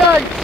Yikes!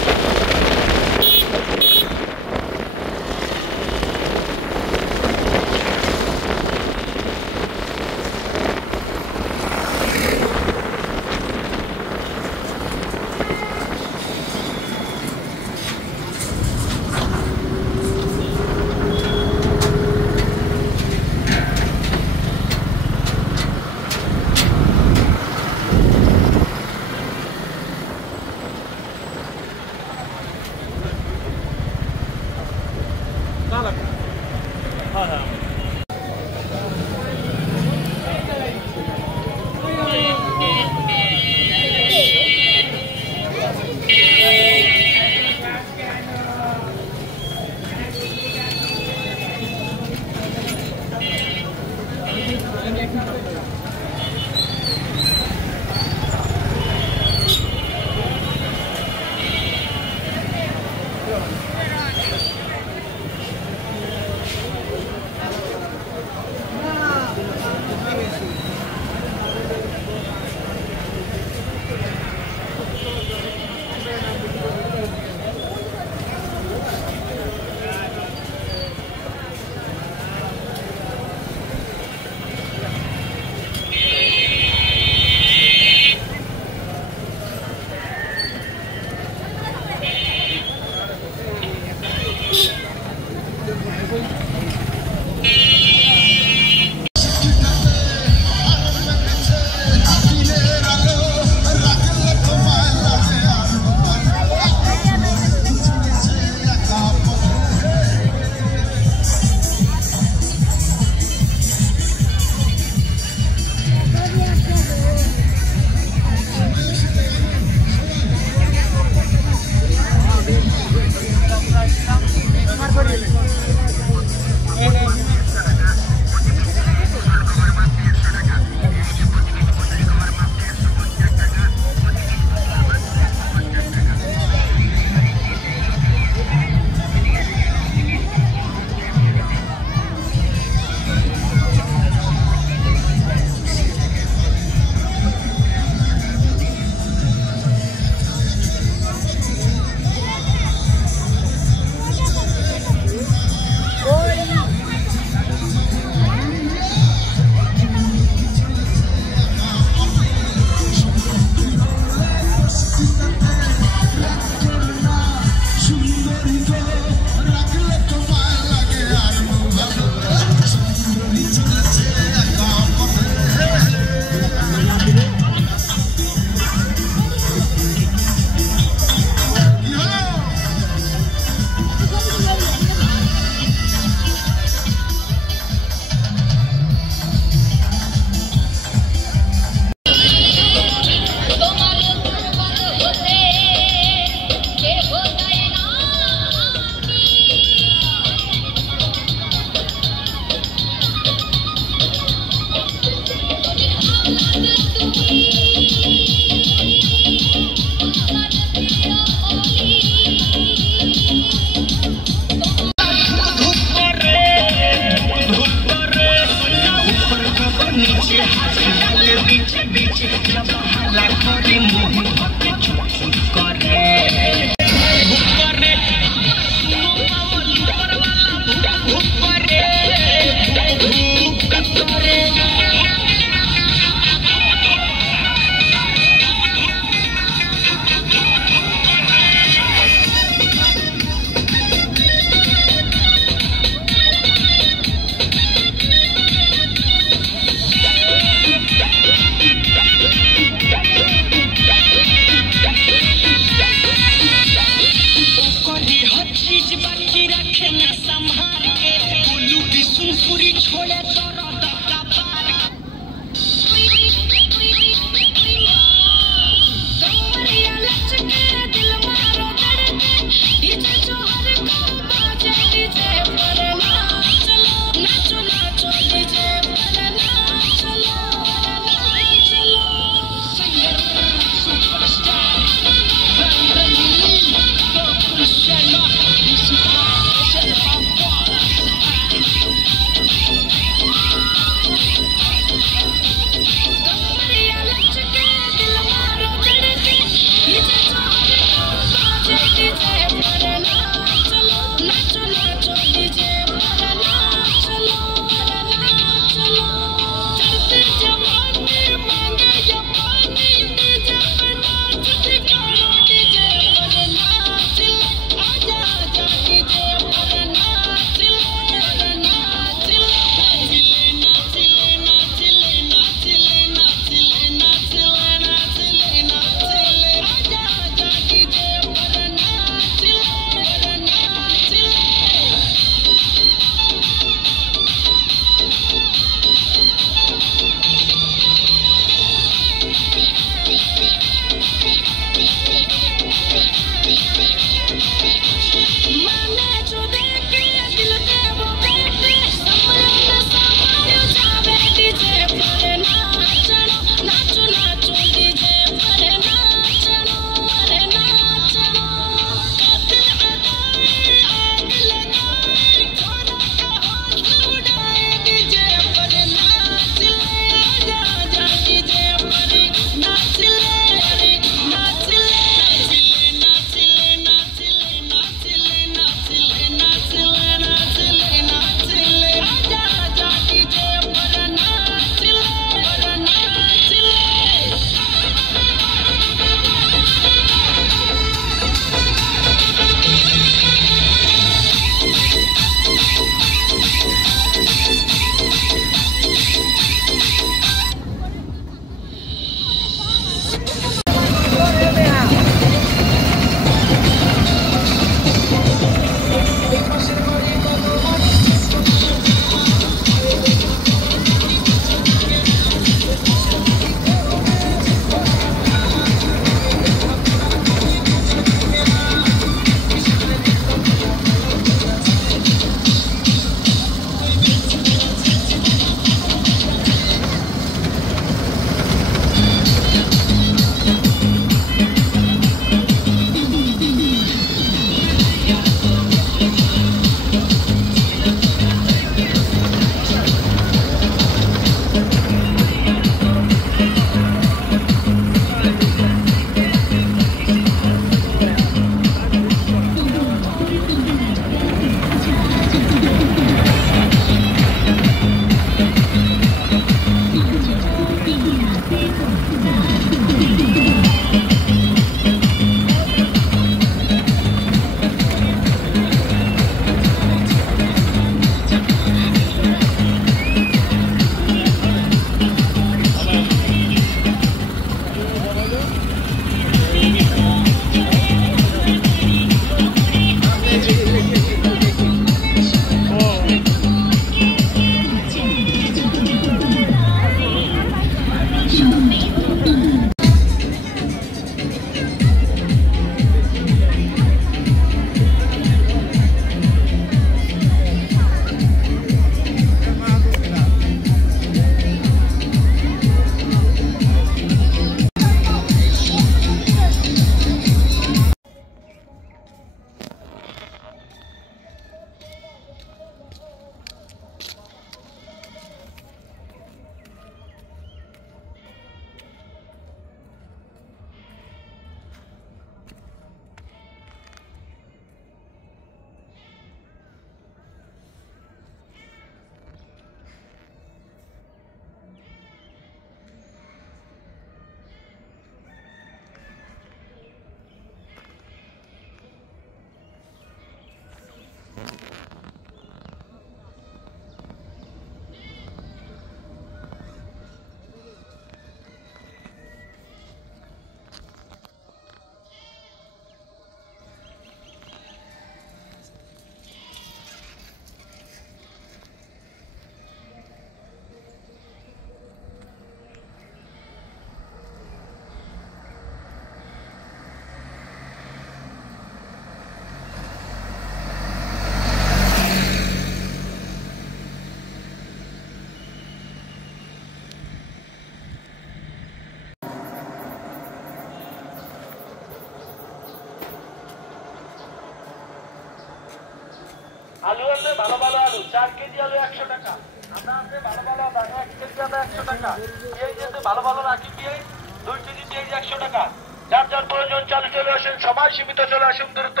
আলু আছে ভালো ভালো আলু 4 কেজি আলু 100 টাকা। আদা আছে ভালো ভালো আদা 1 কেজি আদা 100 টাকা। পেঁয়াজ আছে ভালো ভালো রাখি পেঁয়াজ 2 কেজি পেঁয়াজ 100 টাকা। যার যার প্রয়োজন চালু চলে আসেন, সময় সীমিত, চলে আসুন দ্রুত।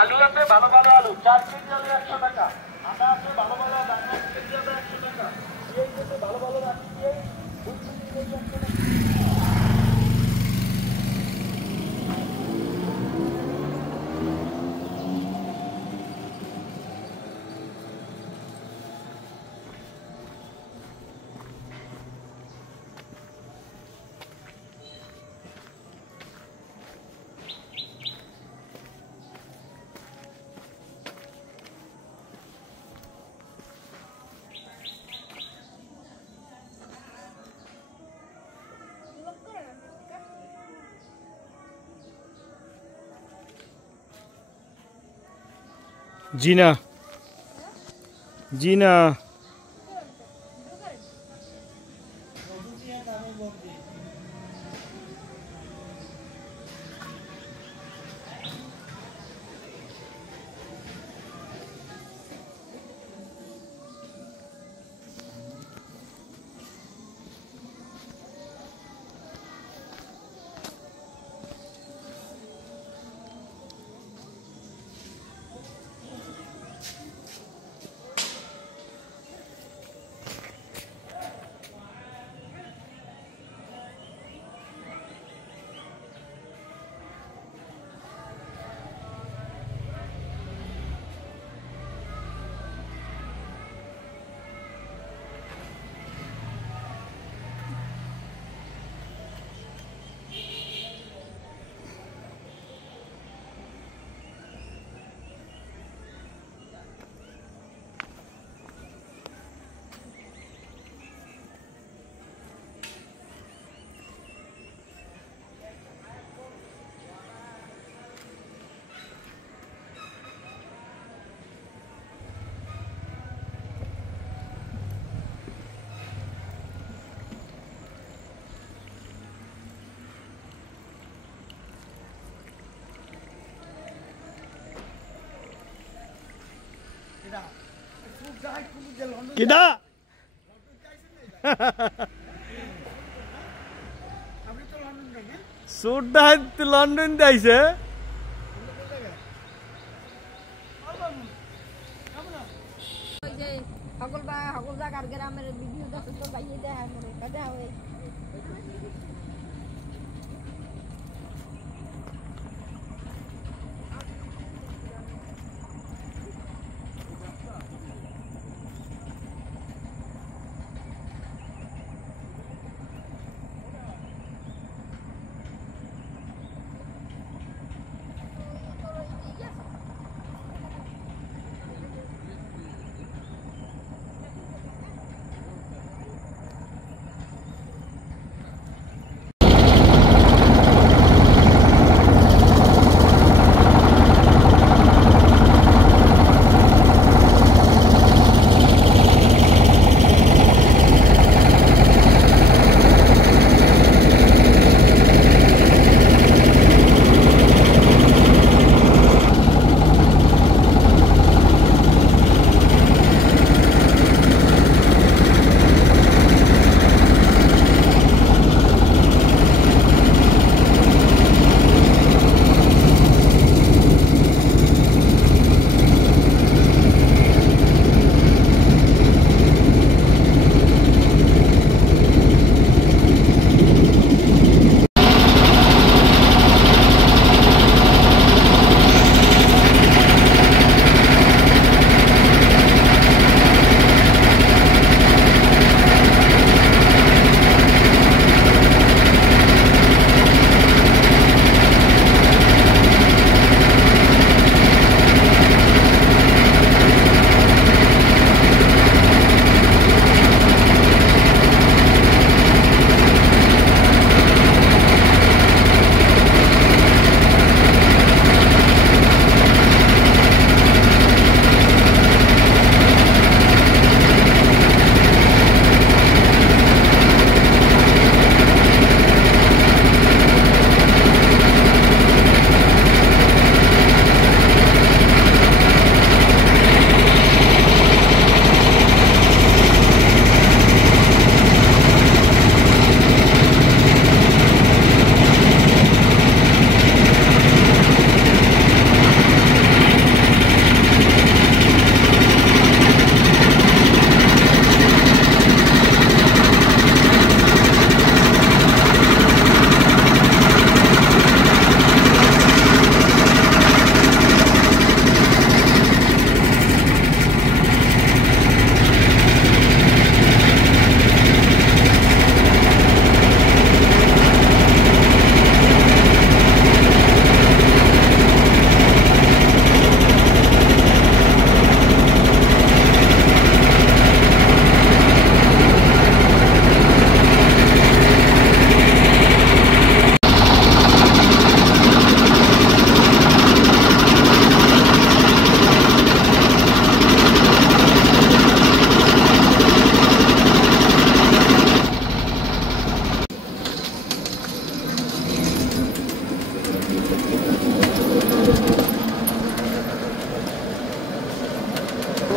আলু আছে ভালো ভালো আলু 4 কেজি আলু 100 টাকা। আদা আছে ভালো ভালো আদা 1 কেজি আদা 100 টাকা। পেঁয়াজ আছে ভালো ভালো রাখি পেঁয়াজ 2 কেজি পেঁয়াজ 100 টাকা। জিনা জিনা কিডা সুটটা লন্ডন যাইছে। সকল জায়গার গ্রামের ভিডিও দেখে তো বাইরে দেখা হয়।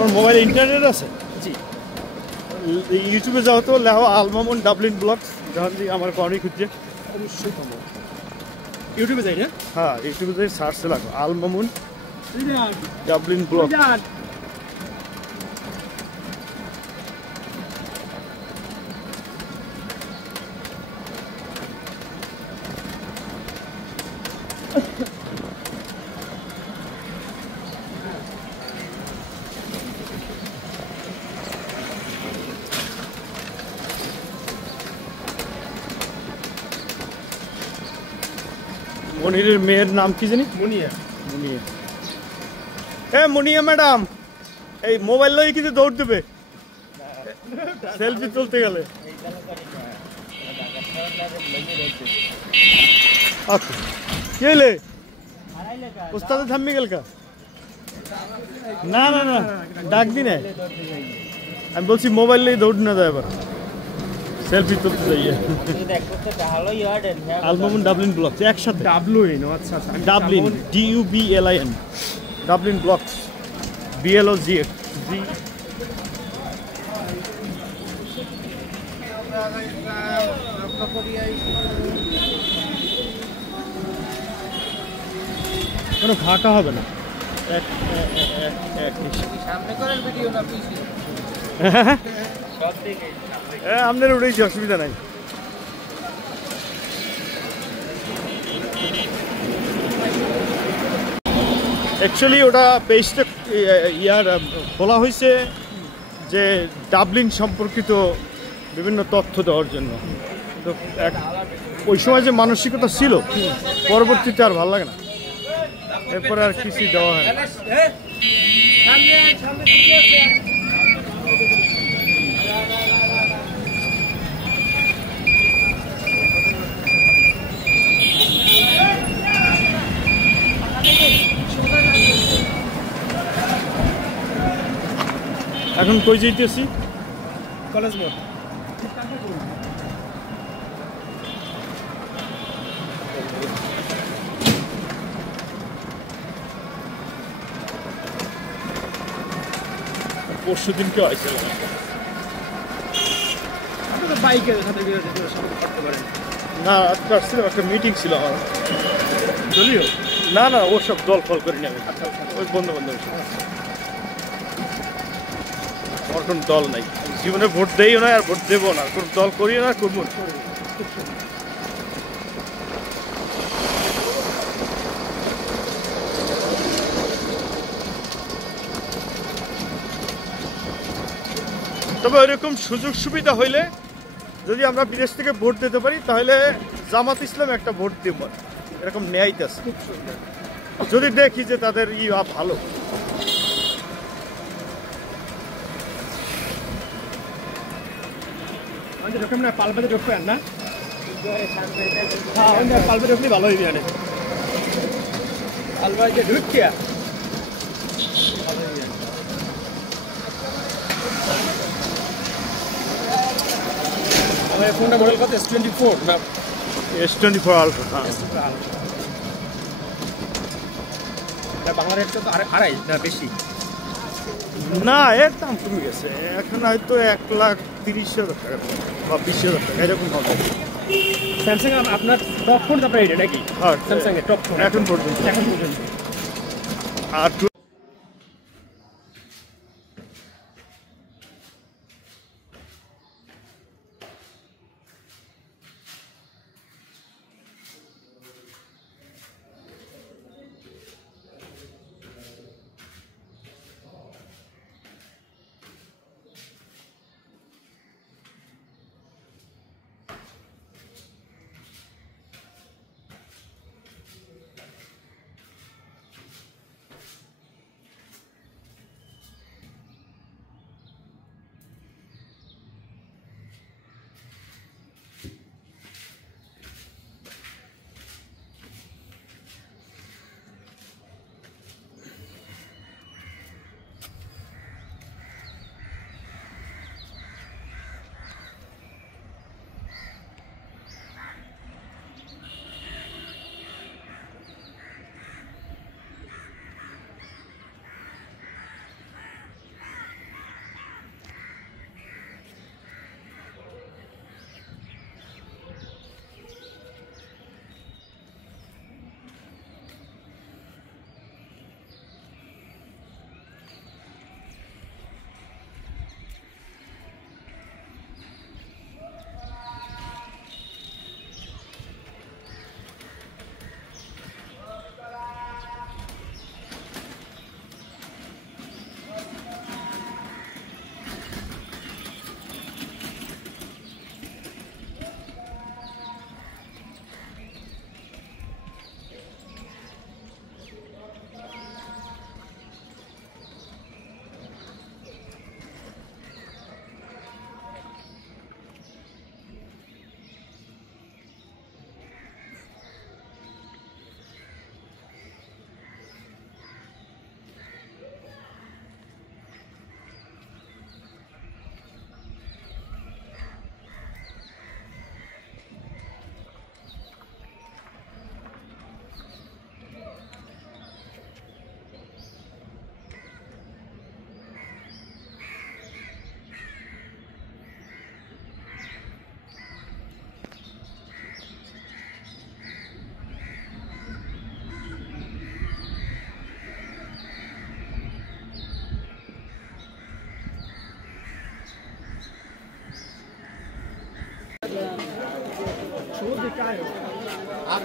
তোমার মোবাইলে ইন্টারনেট আছে? জি। ইউটিউবে যাও তো, লেখো আল মামুন ডাবলিন ব্লগস, যখন আমার পাওনি খুঁজছে। অবশ্যই পাবো। ইউটিউবে যাই না? হ্যাঁ, ইউটিউবে যাই সার্চে লাগো আল মামুন ডাবলিন ব্লগ। মনিরের মেয়ের নাম কি জানি? মুনিয়া। মুনিয়া। মুনিয়া ম্যাডাম, এই মোবাইল লই কিছু দৌড় দেবে সেলফি তুলতে গেলে। আচ্ছা, কি হইলে উস্তাদে থাম্মি গেল কা? না না না, ডাক দি না, আমি বলছি মোবাইল লই দৌড় না যায় এবার, সেলফি তুলতে যাইয়ে। আল মামুন ডাবলিন ব্লগস একসাথে। ডাবলুইন। আচ্ছা আচ্ছা। Dublin, DUBLIN, Dublin blogs, BLOGX। কোনো ফাঁকা হবে না। সামনে করার ভিডিও না পিছিয়ে আপনার উঠেছি, অসুবিধা নাই। অ্যাকচুয়ালি ওটা পেজটা খোলা হয়েছে যে ডাবলিন সম্পর্কিত বিভিন্ন তথ্য দেওয়ার জন্য। তো ওই সময় যে মানসিকতা ছিল, পরবর্তীতে আর ভালো লাগে না, এরপরে আর কিছুই দেওয়া হয় না। এখন কই যাইতেছি? কলেজ মোড়। পরশু দিনকে হয়েছিল বাইকের সাথে করতে পারেন না, আজকে আসছিল, একটা মিটিং ছিল আমার দলীয়। না না, ওসব দল ফল করিনি আমি। ওই বন্ধু বান্ধব, আমার কোনো দল নাই, জীবনে ভোট দেইও না আর ভোট দেবো না, কোনো দল করিও না, করবো না। তবে ওইরকম সুযোগ সুবিধা হইলে, যদি আমরা বিদেশ থেকে ভোট দিতে পারি, তাহলে জামাত ইসলাম একটা ভোট দেব, এরকম ন্যায়ইতেছে। যদি দেখি যে তাদের ভালো। পালবাদে ঢুকবেন না? হ্যাঁ, পালবাদে ঢুকলে ভালো হইবে। অনেক পালবাদে ঢুকিয়া আমার ফোনটা মডেল কত? S24 না S24 আলফা। বাংলা রেট তো আড়াই না বেশি? না, এর দাম কমে গেছে, এখন হয়তো 1,30,000 টাকা বা 20,000 টাকা এরকম হবে। স্যামসাং আপনার টপ ফোন আপনার এটা নাকি? হ্যাঁ, স্যামসাং এর টপ ফোন এখন পর্যন্ত। আর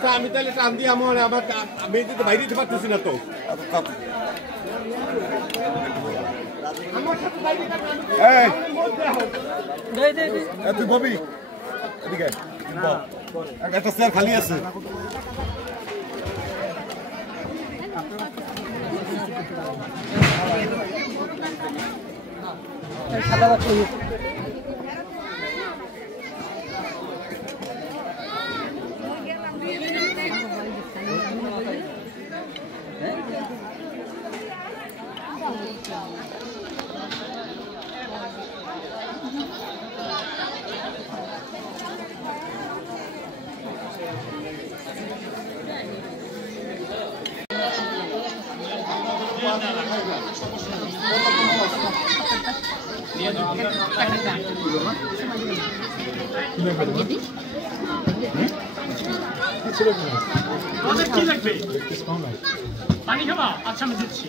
আচ্ছা আমি তাহলে টান দিয়ে আমার মেয়েদের তো বাইরে দিতে পারতেছি না তো তুই ববি এদিকে একটা চেয়ার খালি আছে কি লাগবে পানি খাবা আচ্ছা আমি দিচ্ছি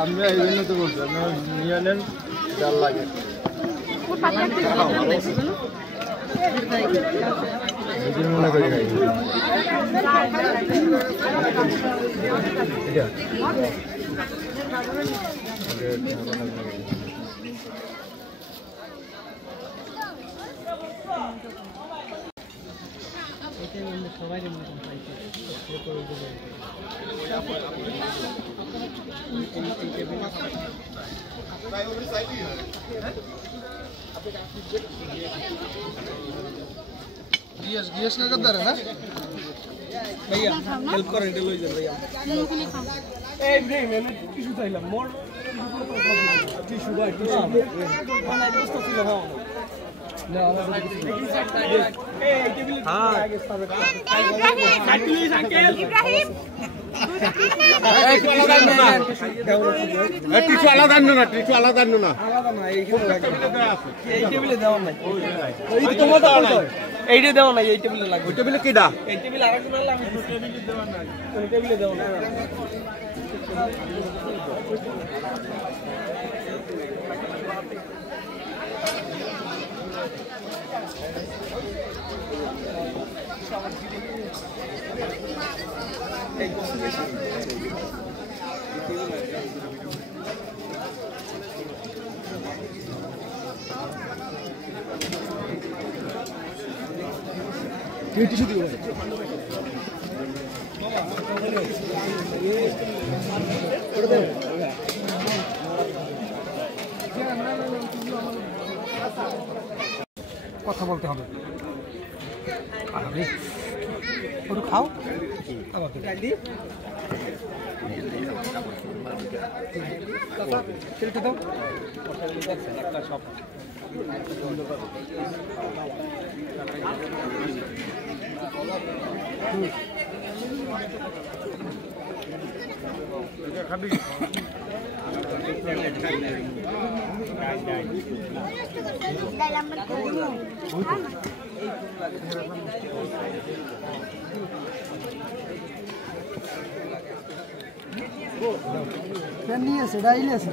আমরা এই জন্য তো বলছি আপনারা নিয়ে নেন জাল লাগে মনে করি সবাই गियस ना कर ना भैया हेल्प करें लो इधर भैया ए नहीं मैंने टिश्यू चाहिए मोर टिश्यू भाई टिश्यू खाना एक दोस्त फिल हो ना ए टेबल हां प्लीज अंकल इब्राहिम টিস্যু আলাদা আনো না টিস্যু আলাদা আনো না আলাদা না এই টেবিলে দাও না ওই তোমার দাও না এইটা দাও না এই টেবিলে লাগবে ওই টেবিলে কিডা এই টেবিল আরেকজন আনলে আমি টেবিলে দেওয়া না ওই টেবিলে দাও না টিস্যু দিও কথা বলতে হবে আরে ওটা খাও ছেড়ে দাও একটা সব খাবি আছে ডাইলে আছে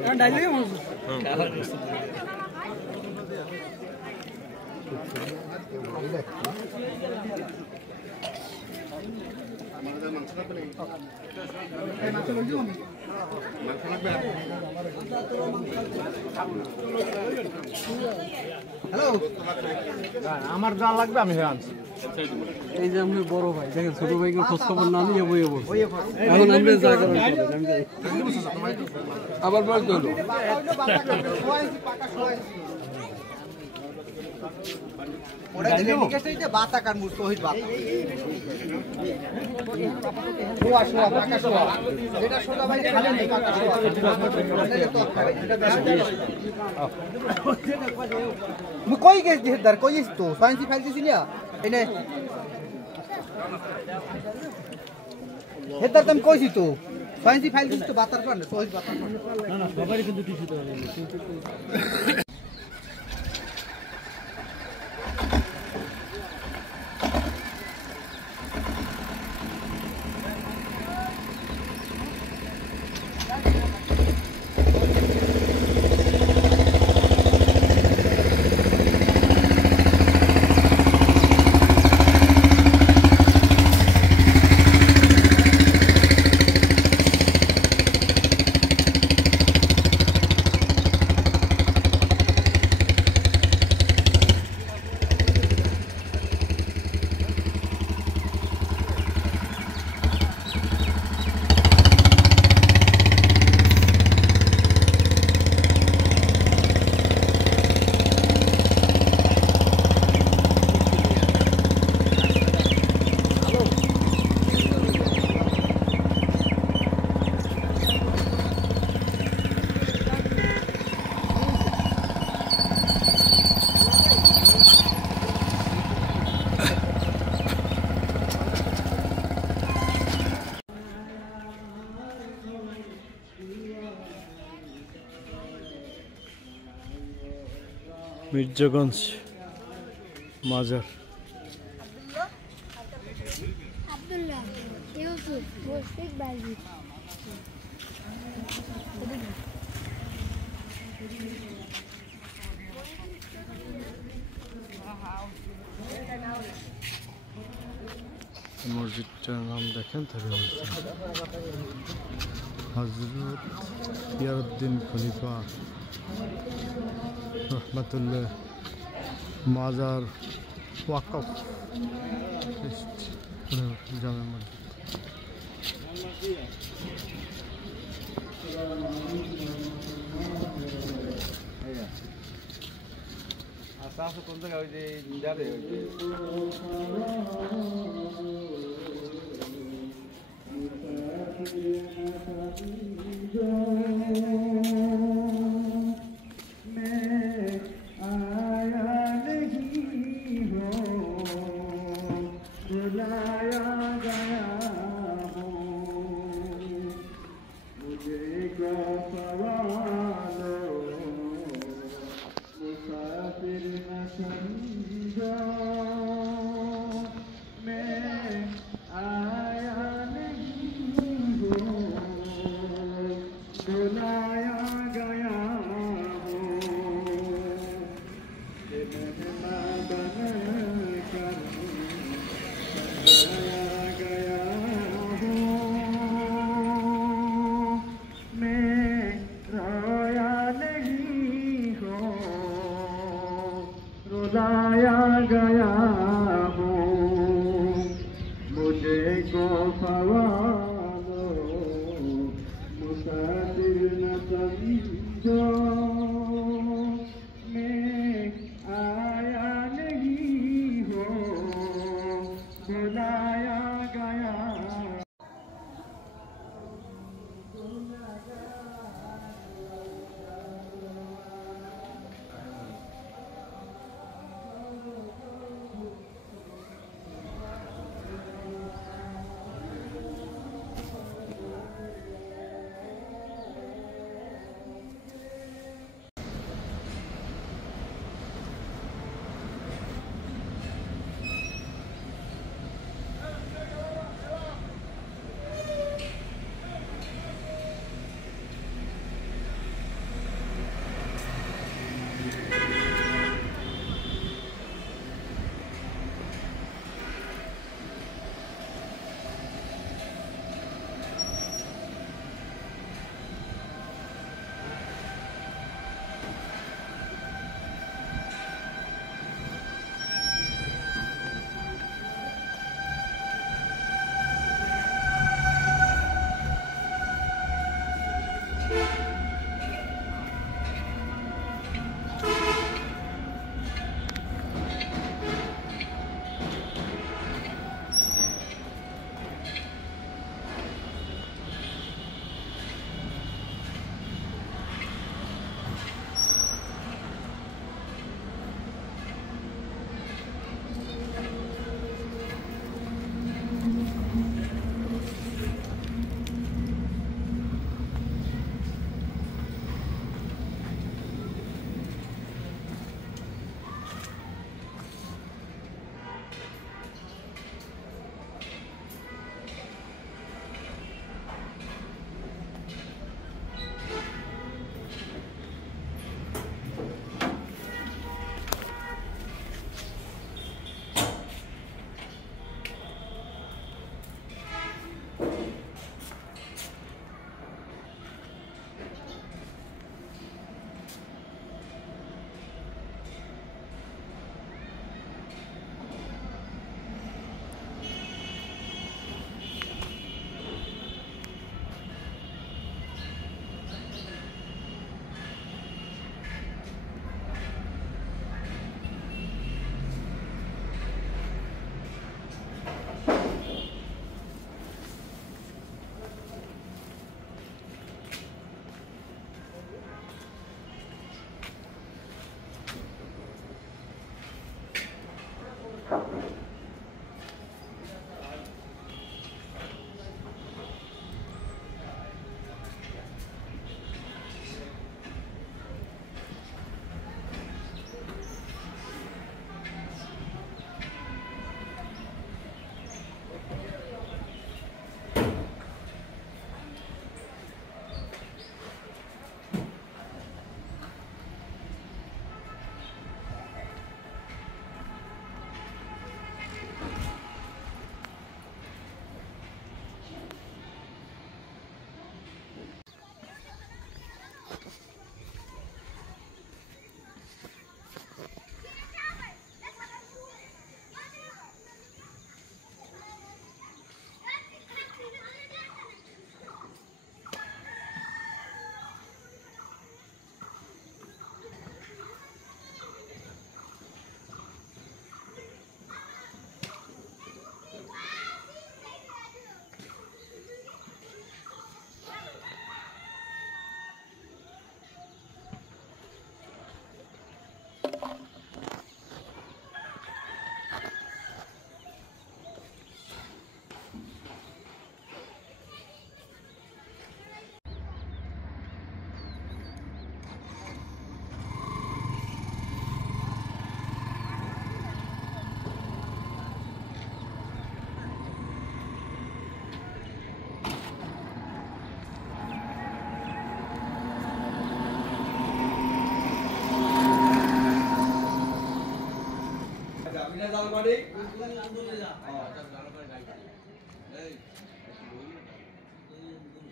হ্যাঁ ডাইলে হ্যালো আমার যা লাগবে আমি আনছি এই যে আমরা বড় ভাই দেখেন ছোট ভাইকে খোঁজ খবর না নিয়ে বইয়ে বসে এখন আমরা যা করার আবার বল তো ওটা ডেলিগেশন দিতে বাতা কার মুস শহীদ বাতা শোয়া পাকা শোয়া যেটা সোজা ভাই খালি নেই পাকা শোয়া মু কই গেছ দিদার কইস তো সায়েন্স ফাইল দিছি না এনে হেদার তুমি কইছি তো সায়েন্স ফাইল দিছি তো বাতার পার না শহীদ বাতার পার না না সবারই কিন্তু টিস্যু তো মির্জাগঞ্জ মাজার আব্দুল্লাহ ইউসুফ মুশফিক বাজি মসজিদটার নাম দেখেন তাহলে হযরত ইয়ারউদ্দিন খলিফা রহমাতুল্লাহ মাজার ওয়াকফ জামে মসজিদ আচ্ছা আচ্ছা কোন জায়গা ওই যে যাবে ওই যে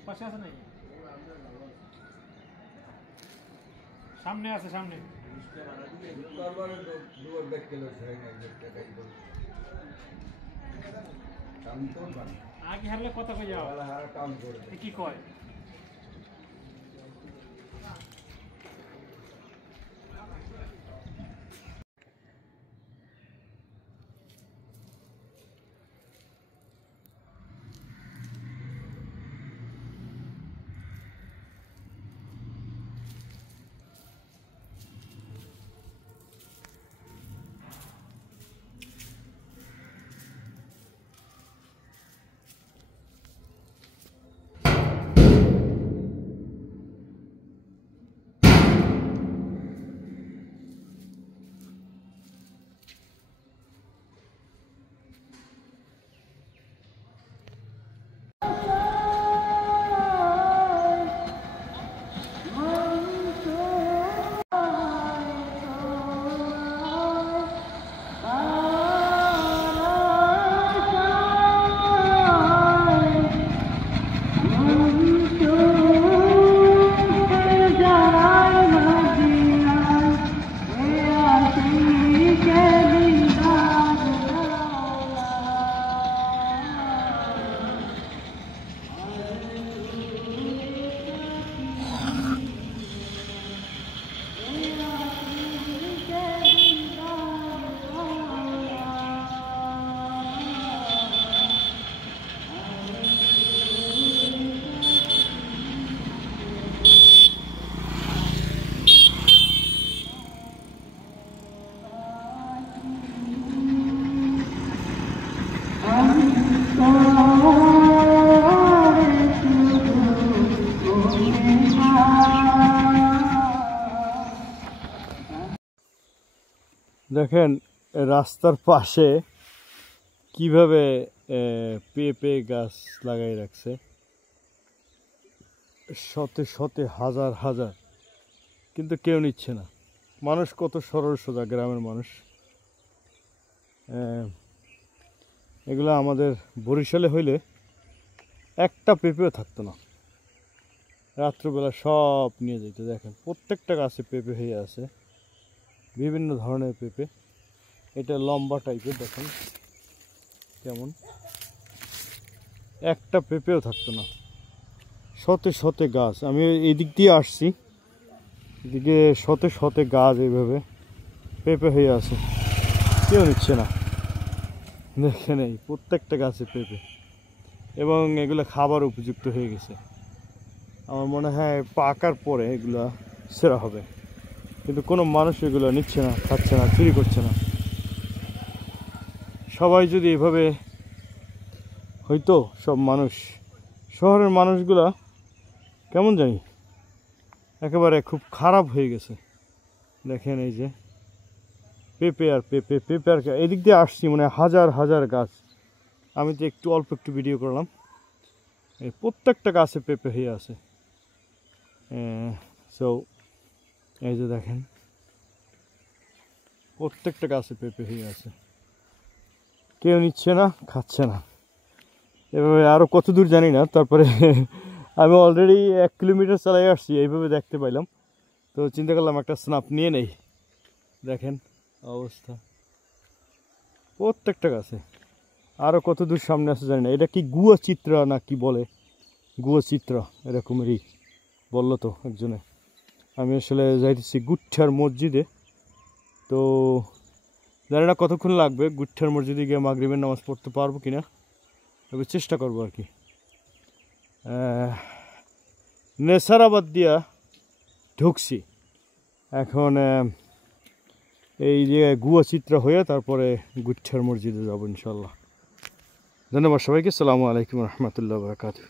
পাশে আছে নাকি? সামনে আছে, সামনে। আগে হারলে কথা কই যাও, কি কয়? দেখেন রাস্তার পাশে কিভাবে পেঁপে গাছ লাগাই রাখছে, শতে শতে হাজার হাজার, কিন্তু কেউ নিচ্ছে না। মানুষ কত সরল সোজা, গ্রামের মানুষ। এগুলো আমাদের বরিশালে হইলে একটা পেঁপেও থাকতো না, রাত্রবেলা সব নিয়ে যেত। দেখেন প্রত্যেকটা গাছে পেঁপে হয়ে আছে, বিভিন্ন ধরনের পেঁপে। এটা লম্বা টাইপের, দেখেন কেমন, একটা পেঁপেও থাকতো না, শতে শতে গাছ। আমি এই দিক দিয়ে আসছি, এদিকে শতে শতে গাছ এইভাবে পেঁপে হয়ে আছে, কেউ নিচ্ছে না। দেখেন এই প্রত্যেকটা গাছে পেঁপে, এবং এগুলো খাবার উপযুক্ত হয়ে গেছে। আমার মনে হয় পাকার পরে এগুলা সেরা হবে, কিন্তু কোনো মানুষ এগুলো নিচ্ছে না, খাচ্ছে না, চুরি করছে না। সবাই যদি এভাবে হইতো, সব মানুষ, শহরের মানুষগুলা কেমন জানি একেবারে খুব খারাপ হয়ে গেছে। দেখেন এই যে পেঁপে আর পেঁপে, পেঁপে আর এদিক দিয়ে আসছি, মানে হাজার হাজার গাছ। আমি তো একটু অল্প একটু ভিডিও করলাম, এই প্রত্যেকটা গাছে পেঁপে হয়ে আছে। সো এই যে দেখেন প্রত্যেকটা গাছে পেঁপে হয়ে আছে, কেউ নিচ্ছে না, খাচ্ছে না। এভাবে আরও কত দূর জানি না। তারপরে আমি অলরেডি 1 কিলোমিটার চালাই আসছি, এইভাবে দেখতে পাইলাম। তো চিন্তা করলাম একটা স্ন্যাপ নিয়ে নেই। দেখেন অবস্থা প্রত্যেকটা গাছে। আরও কত দূর সামনে আছে জানি না। এটা কি গুয়া চিত্রা না কি বলে, গুয়া চিত্রা এরকমেরই বললো তো একজনে। আমি আসলে যাইতেছি গুচ্ছার মসজিদে, তো জানি না কতক্ষণ লাগবে। গুচ্ছার মসজিদে গিয়ে মাগরিবের নামাজ পড়তে পারবো কিনা, তবে চেষ্টা করবো আর কি। নেসারাবাদ দিয়া ঢুকছি এখন, এই যে গুয়া চিত্রা হয়ে তারপরে গুচ্ছার মসজিদে যাবো ইনশাল্লাহ। ধন্যবাদ সবাইকে। আসসালামু আলাইকুম রহমতুল্লাহ বারাকাতুহু।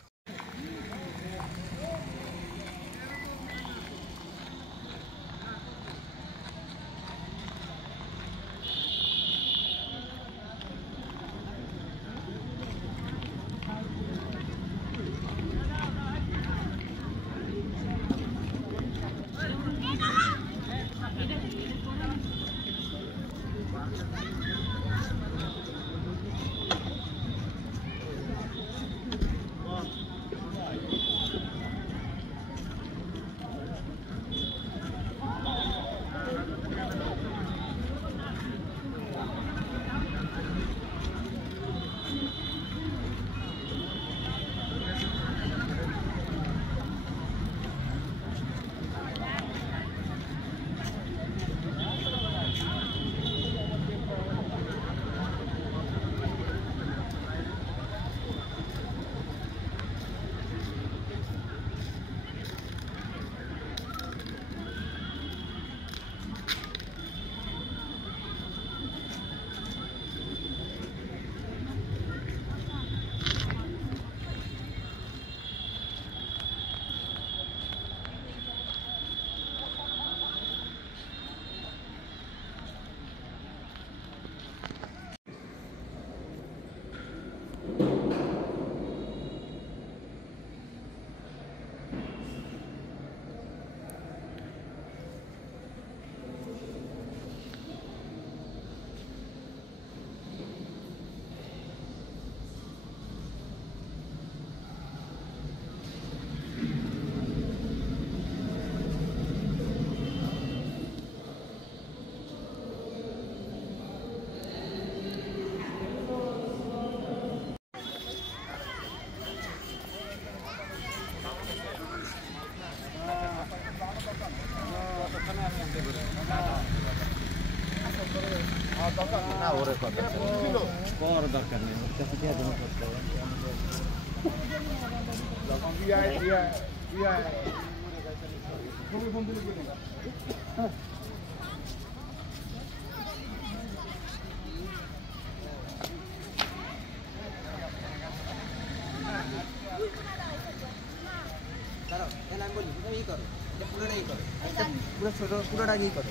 পুরোটা আগেই করে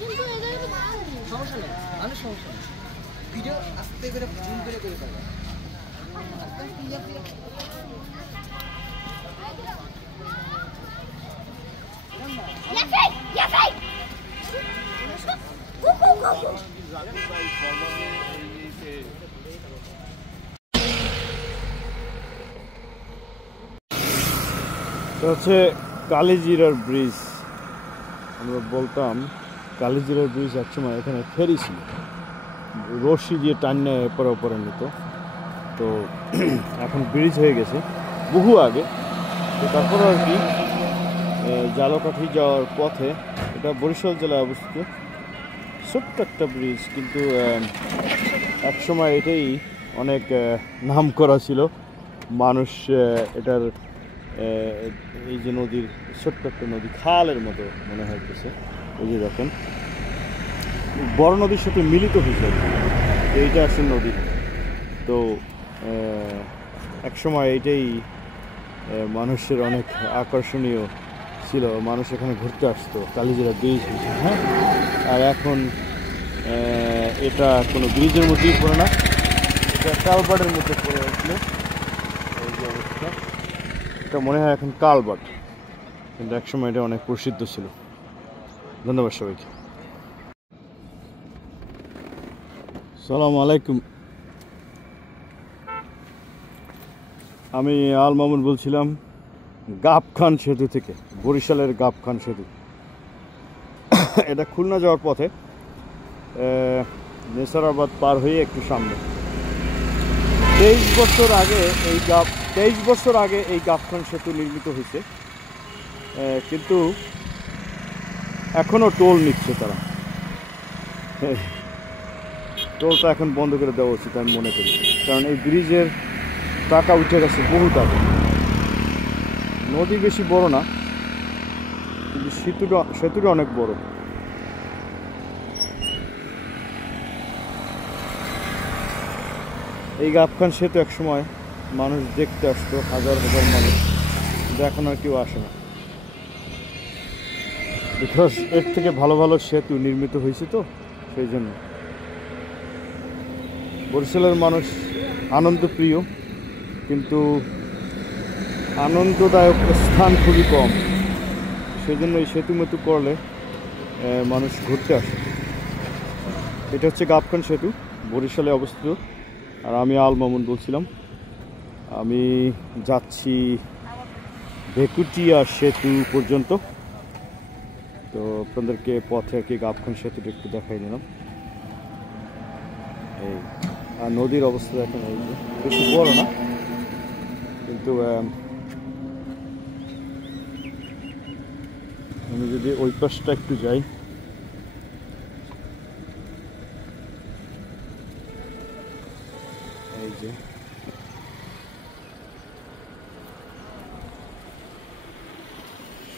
সমস্যা নেই মানুষ সমস্যা নেই ভিডিও আস্তে করে জুম করে করে পারবে হচ্ছে কালিজিরার ব্রিজ। আমরা বলতাম কালিজিরার ব্রিজ একসময় এখানে ফেরি ছিল, রশি দিয়ে টান্না এপারে ওপরে নিত। তো এখন ব্রিজ হয়ে গেছে বহু আগে। তো তারপরে আর কি জালকাঠি যাওয়ার পথে, এটা বরিশাল জেলায় অবস্থিত, ছোট্ট একটা ব্রিজ, কিন্তু একসময় এটাই অনেক নাম করা ছিল। মানুষ এটার এই যে নদীর ছোট্ট একটা নদী, খালের মতো মনে হইতেছে, এই যে দেখেন বড় নদীর সাথে মিলিত হয়েছে, এইটা আসলে নদী। তো একসময় এইটাই মানুষের অনেক আকর্ষণীয় ছিল, মানুষ এখানে ঘুরতে আসতো, কালিজিরা ব্রিজ হয়েছে। হ্যাঁ, আর এখন এটা কোনো ব্রিজের মধ্যেই পড়ে না, এটা কালভার্টের মধ্যে পড়ে আসলে এই যে অবস্থা। এটা মনে হয় এখন কালভার্ট, কিন্তু একসময় এটা অনেক প্রসিদ্ধ ছিল। ধন্যবাদ সবাইকে। আসসালামু আলাইকুম, আমি আল মামুন বলছিলাম গাবখান সেতু থেকে, বরিশালের গাবখান সেতু। এটা খুলনা যাওয়ার পথে, নেসারাবাদ পার হয়ে একটু সামনে। 23 বছর আগে এই গাবখান সেতু নির্মিত হয়েছে, কিন্তু এখনও টোল নিচ্ছে তারা। টোলটা এখন বন্ধ করে দেওয়া উচিত আমি মনে করি, কারণ এই ব্রিজের টাকা উঠে গেছে বহু টাকা। নদী বেশি বড় না, কিন্তু সেতুটা অনেক বড়। এই গাবখান সেতু এক সময় মানুষ দেখতে আসতো, হাজার হাজার মানুষ, কিন্তু এখন আর কেউ আসে না, বিকজ এর থেকে ভালো ভালো সেতু নির্মিত হয়েছে, তো সেই জন্য। বরিশালের মানুষ আনন্দপ্রিয়, কিন্তু আনন্দদায়ক স্থান খুবই কম, সেই জন্য এই সেতু মেতু করলে মানুষ ঘুরতে আসে। এটা হচ্ছে গাবখান সেতু, বরিশালে অবস্থিত। আর আমি আল মামুন বলছিলাম, আমি যাচ্ছি ভেকুটিয়া সেতু পর্যন্ত। তো আপনাদেরকে পথে আর কি গাবখান সেতুটা একটু দেখাই নিলাম। এই আর নদীর অবস্থা দেখেন, এই যে বেশি বড় না, কিন্তু আমি যদি ওই পাশটা একটু যাই, এই যে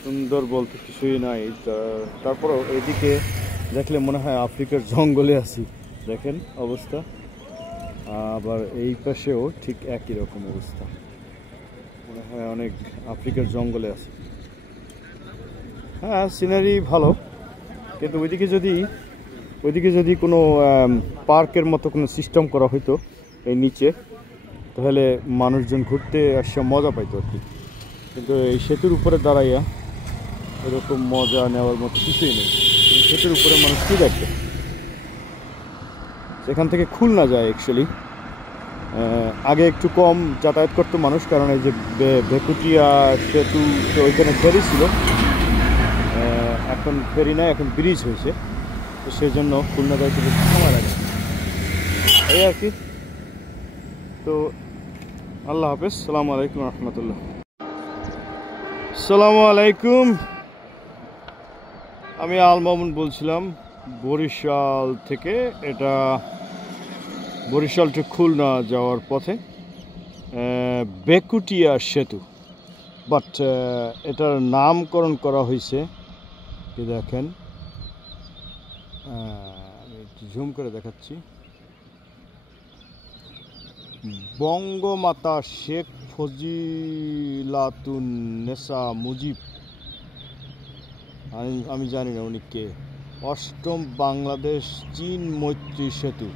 সুন্দর বলতে কিছুই নাই। তারপরও এদিকে দেখলে মনে হয় আফ্রিকার জঙ্গলে আছি, দেখেন অবস্থা। আবার এই পাশেও ঠিক একই রকম অবস্থা, মনে হয় অনেক আফ্রিকার জঙ্গলে আছে। হ্যাঁ, সিনারি ভালো, কিন্তু ওইদিকে যদি কোনো পার্কের মতো কোনো সিস্টেম করা হইতো এই নিচে, তাহলে মানুষজন ঘুরতে আসে মজা পাইতো আর কি। কিন্তু এই সেতুর উপরে দাঁড়াইয়া এরকম মজা নেওয়ার মতো কিছুই নেই। সেতুর উপরে মানুষ কী দেখবে? সেখান থেকে খুলনা যায় অ্যাকচুয়ালি। আগে একটু কম যাতায়াত করতো মানুষ, কারণ এই যে ভেকুটিয়া সেতু, তো ওইখানে ফেরি ছিল, এখন ফেরি নাই, এখন ব্রিজ হয়েছে, তো সেই জন্য খুলনা যাইতে বেশি সময় লাগে এই আর কি। তো আল্লাহ হাফেজ, সালামু আলাইকুম রহমতুল্লাহ। আসসালামু আলাইকুম, আমি আল মামুন বলছিলাম বরিশাল থেকে। এটা বরিশাল টু খুলনা যাওয়ার পথে বেকুটিয়া সেতু, বাট এটার নামকরণ করা হয়েছে, কি দেখেন, আমি একটু জুম করে দেখাচ্ছি, বঙ্গমাতা শেখ ফজিলাতুন্নেসা মুজিব, আমি জানি না উনি কে, 8ম বাংলাদেশ চীন মৈত্রী সেতু,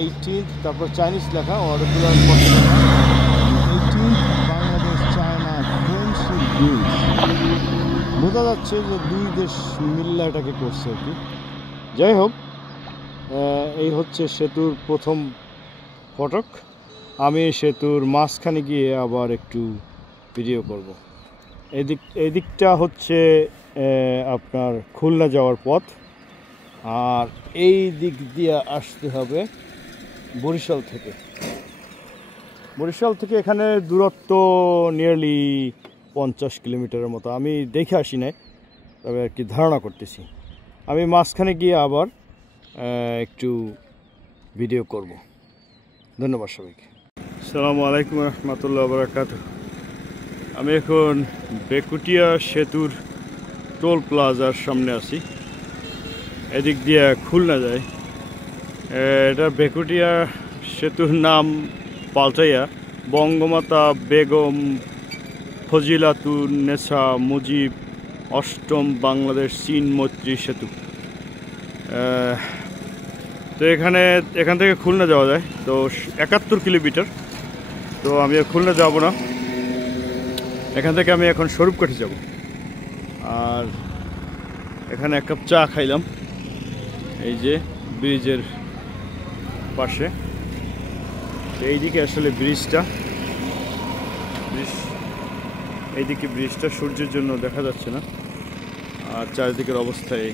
18th, তারপর চাইনিজ লেখা, অরেগুলার 18th Bangladesh China friendship bridge. বোঝা যাচ্ছে যে দুই দেশ মিল্লা এটাকে করছে আর কি। যাই হোক, এই হচ্ছে সেতুর প্রথম ফটক। আমি সেতুর মাঝখানে গিয়ে আবার একটু ভিডিও করব। এদিকটা হচ্ছে আপনার খুলনা যাওয়ার পথ, আর এই দিক দিয়ে আসতে হবে বরিশাল থেকে। বরিশাল থেকে এখানে দূরত্ব নিয়ারলি 50 কিলোমিটারের মতো। আমি দেখে আসি নাই, তবে আর কি ধারণা করতেছি। আমি মাঝখানে গিয়ে আবার একটু ভিডিও করব। ধন্যবাদ সবাইকে। আসসালামু আলাইকুম রহমতুল্লাহ বারাকাতুহু। আমি এখন বেকুটিয়া সেতুর টোল প্লাজার সামনে আছি। এদিক দিয়ে খুলনা যায়। এটা বেকুটিয়া সেতুর নাম পাল্টাইয়া বঙ্গমাতা বেগম ফজিলাতুন্নেসা মুজিব 8ম বাংলাদেশ চীন মৈত্রী সেতু। তো এখান থেকে খুলনা যাওয়া যায়, তো 71 কিলোমিটার। তো আমি খুলনা যাব না, এখান থেকে আমি এখন স্বরূপকাঠি যাব। আর এখানে এক কাপ চা খাইলাম এই যে ব্রিজের পাশে। এইদিকে আসলে ব্রিজটা, এইদিকে ব্রিজটা সূর্যের জন্য দেখা যাচ্ছে না, আর চারিদিকের অবস্থায়।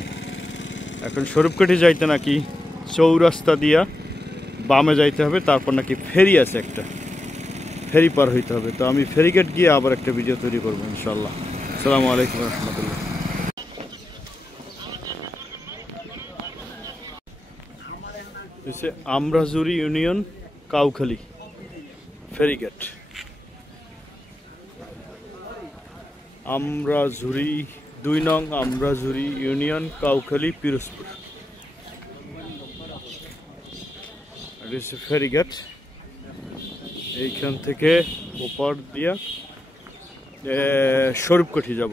এখন স্বরূপকাঠি যাইতে নাকি চৌরাস্তা দিয়া বামে যাইতে হবে, তারপর নাকি ফেরি আছে, একটা ফেরি পার হইতে হবে। তো আমি ফেরিঘাট গিয়ে আবার একটা ভিডিও তৈরি করবো ইনশাল্লাহ। আসসালামু আলাইকুম রহমতুল্লাহ। আমরাজুরি ইউনিয়ন কাউখালী ফেরিঘাট। আমরাজুরি 2 নং আমরাজুরি ইউনিয়ন কাউখালী পিরোজপুর। ফেরিঘাট এইখান থেকে ওপার দিয়া স্বরূপকাঠি যাব।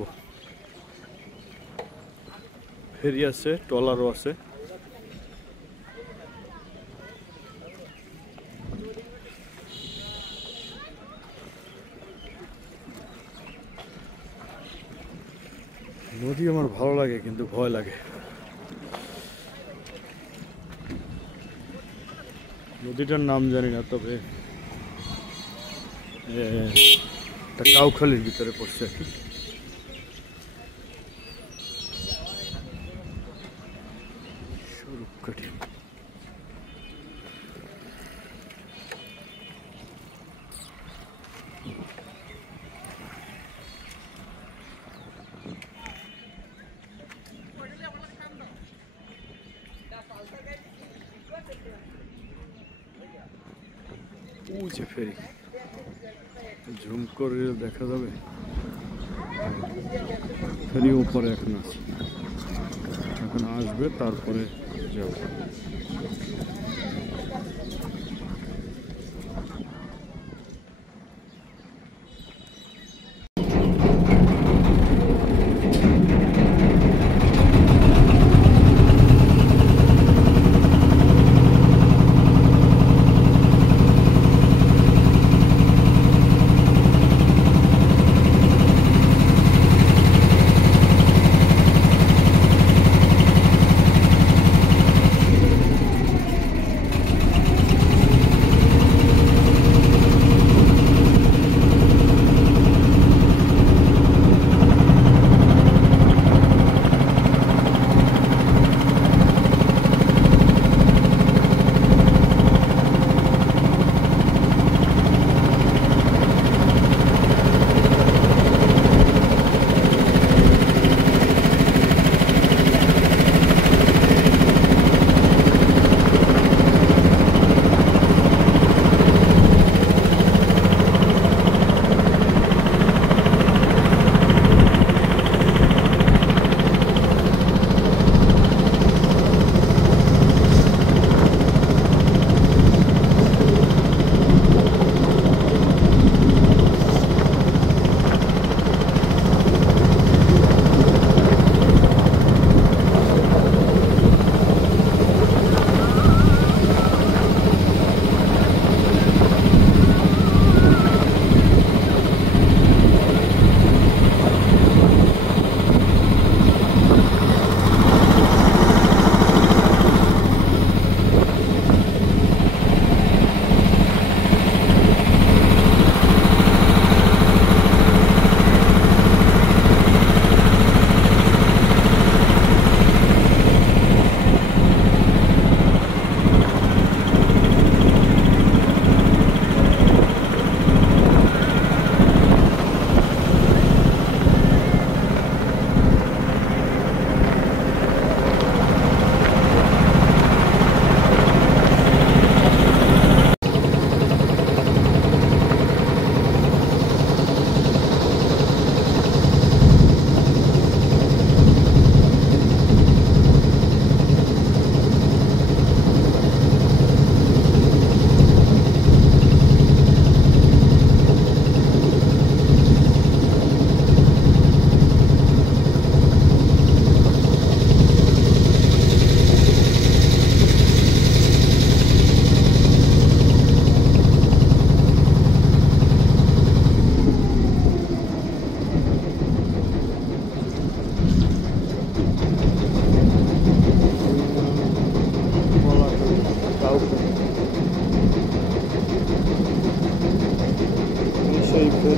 ফেরি আছে, ট্রলারও আছে। নদী আমার ভালো লাগে, কিন্তু ভয় লাগে। নদীটার নাম জানি না, তবে একটা কাউখালীর ভিতরে পড়ছে আর কি। স্বরূপকাঠি। যে ফেরি ঝুম করে দেখা যাবে, ফেরি উপরে এখন আছে, এখন আসবে, তারপরে যাব।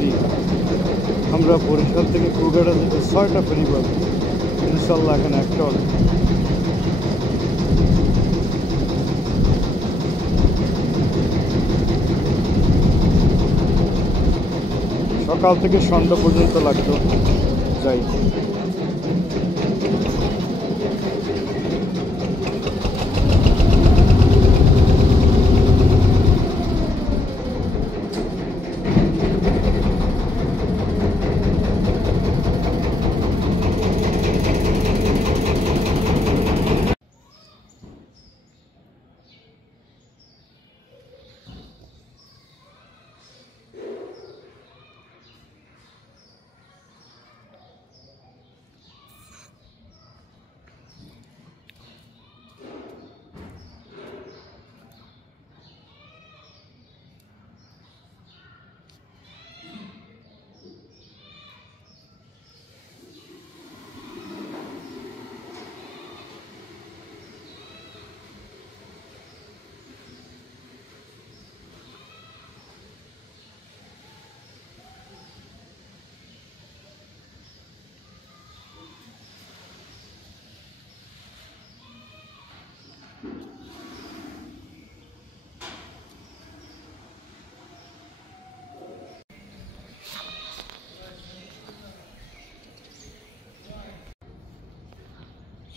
ফেরি, আমরা বরিশাল থেকে কুড়িঘাটা যেতে 6টা ফেরি পাবো, ইনশাল্লাহ এখানে একটা হলে। সকাল থেকে সন্ধ্যা পর্যন্ত লাগতো যাই।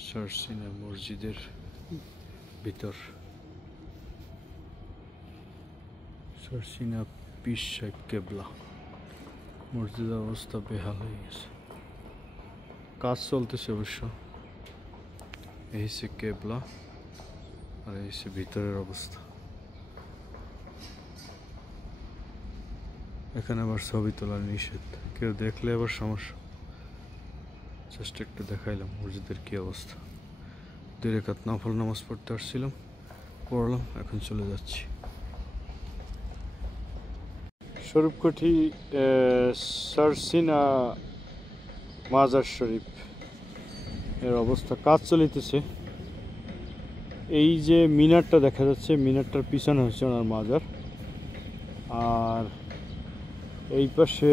সারসিনা মসজিদের ভিতর, সারসিনা পীর সাহেব কেবলা মসজিদের অবস্থা বেহাল হয়ে গেছে, কাজ চলতেছে অবশ্য। এই হচ্ছে কেবলা আর এই হচ্ছে ভিতরের অবস্থা। এখানে আবার ছবি তোলা নিষেধ, কেউ দেখলে আবার সমস্যা। জাস্ট একটু দেখাইলাম মসজিদের কি অবস্থা। 2 রাকাত নফল নামাজ পড়তে আসছিলাম, পড়লাম, এখন চলে যাচ্ছি। স্বরূপকাঠি সারসিনা মাজার শরীফ এর অবস্থা, কাজ চলিতেছে। এই যে মিনারটা দেখা যাচ্ছে, মিনারটার পিছনে হচ্ছে ওনার মাজার, আর এই পাশে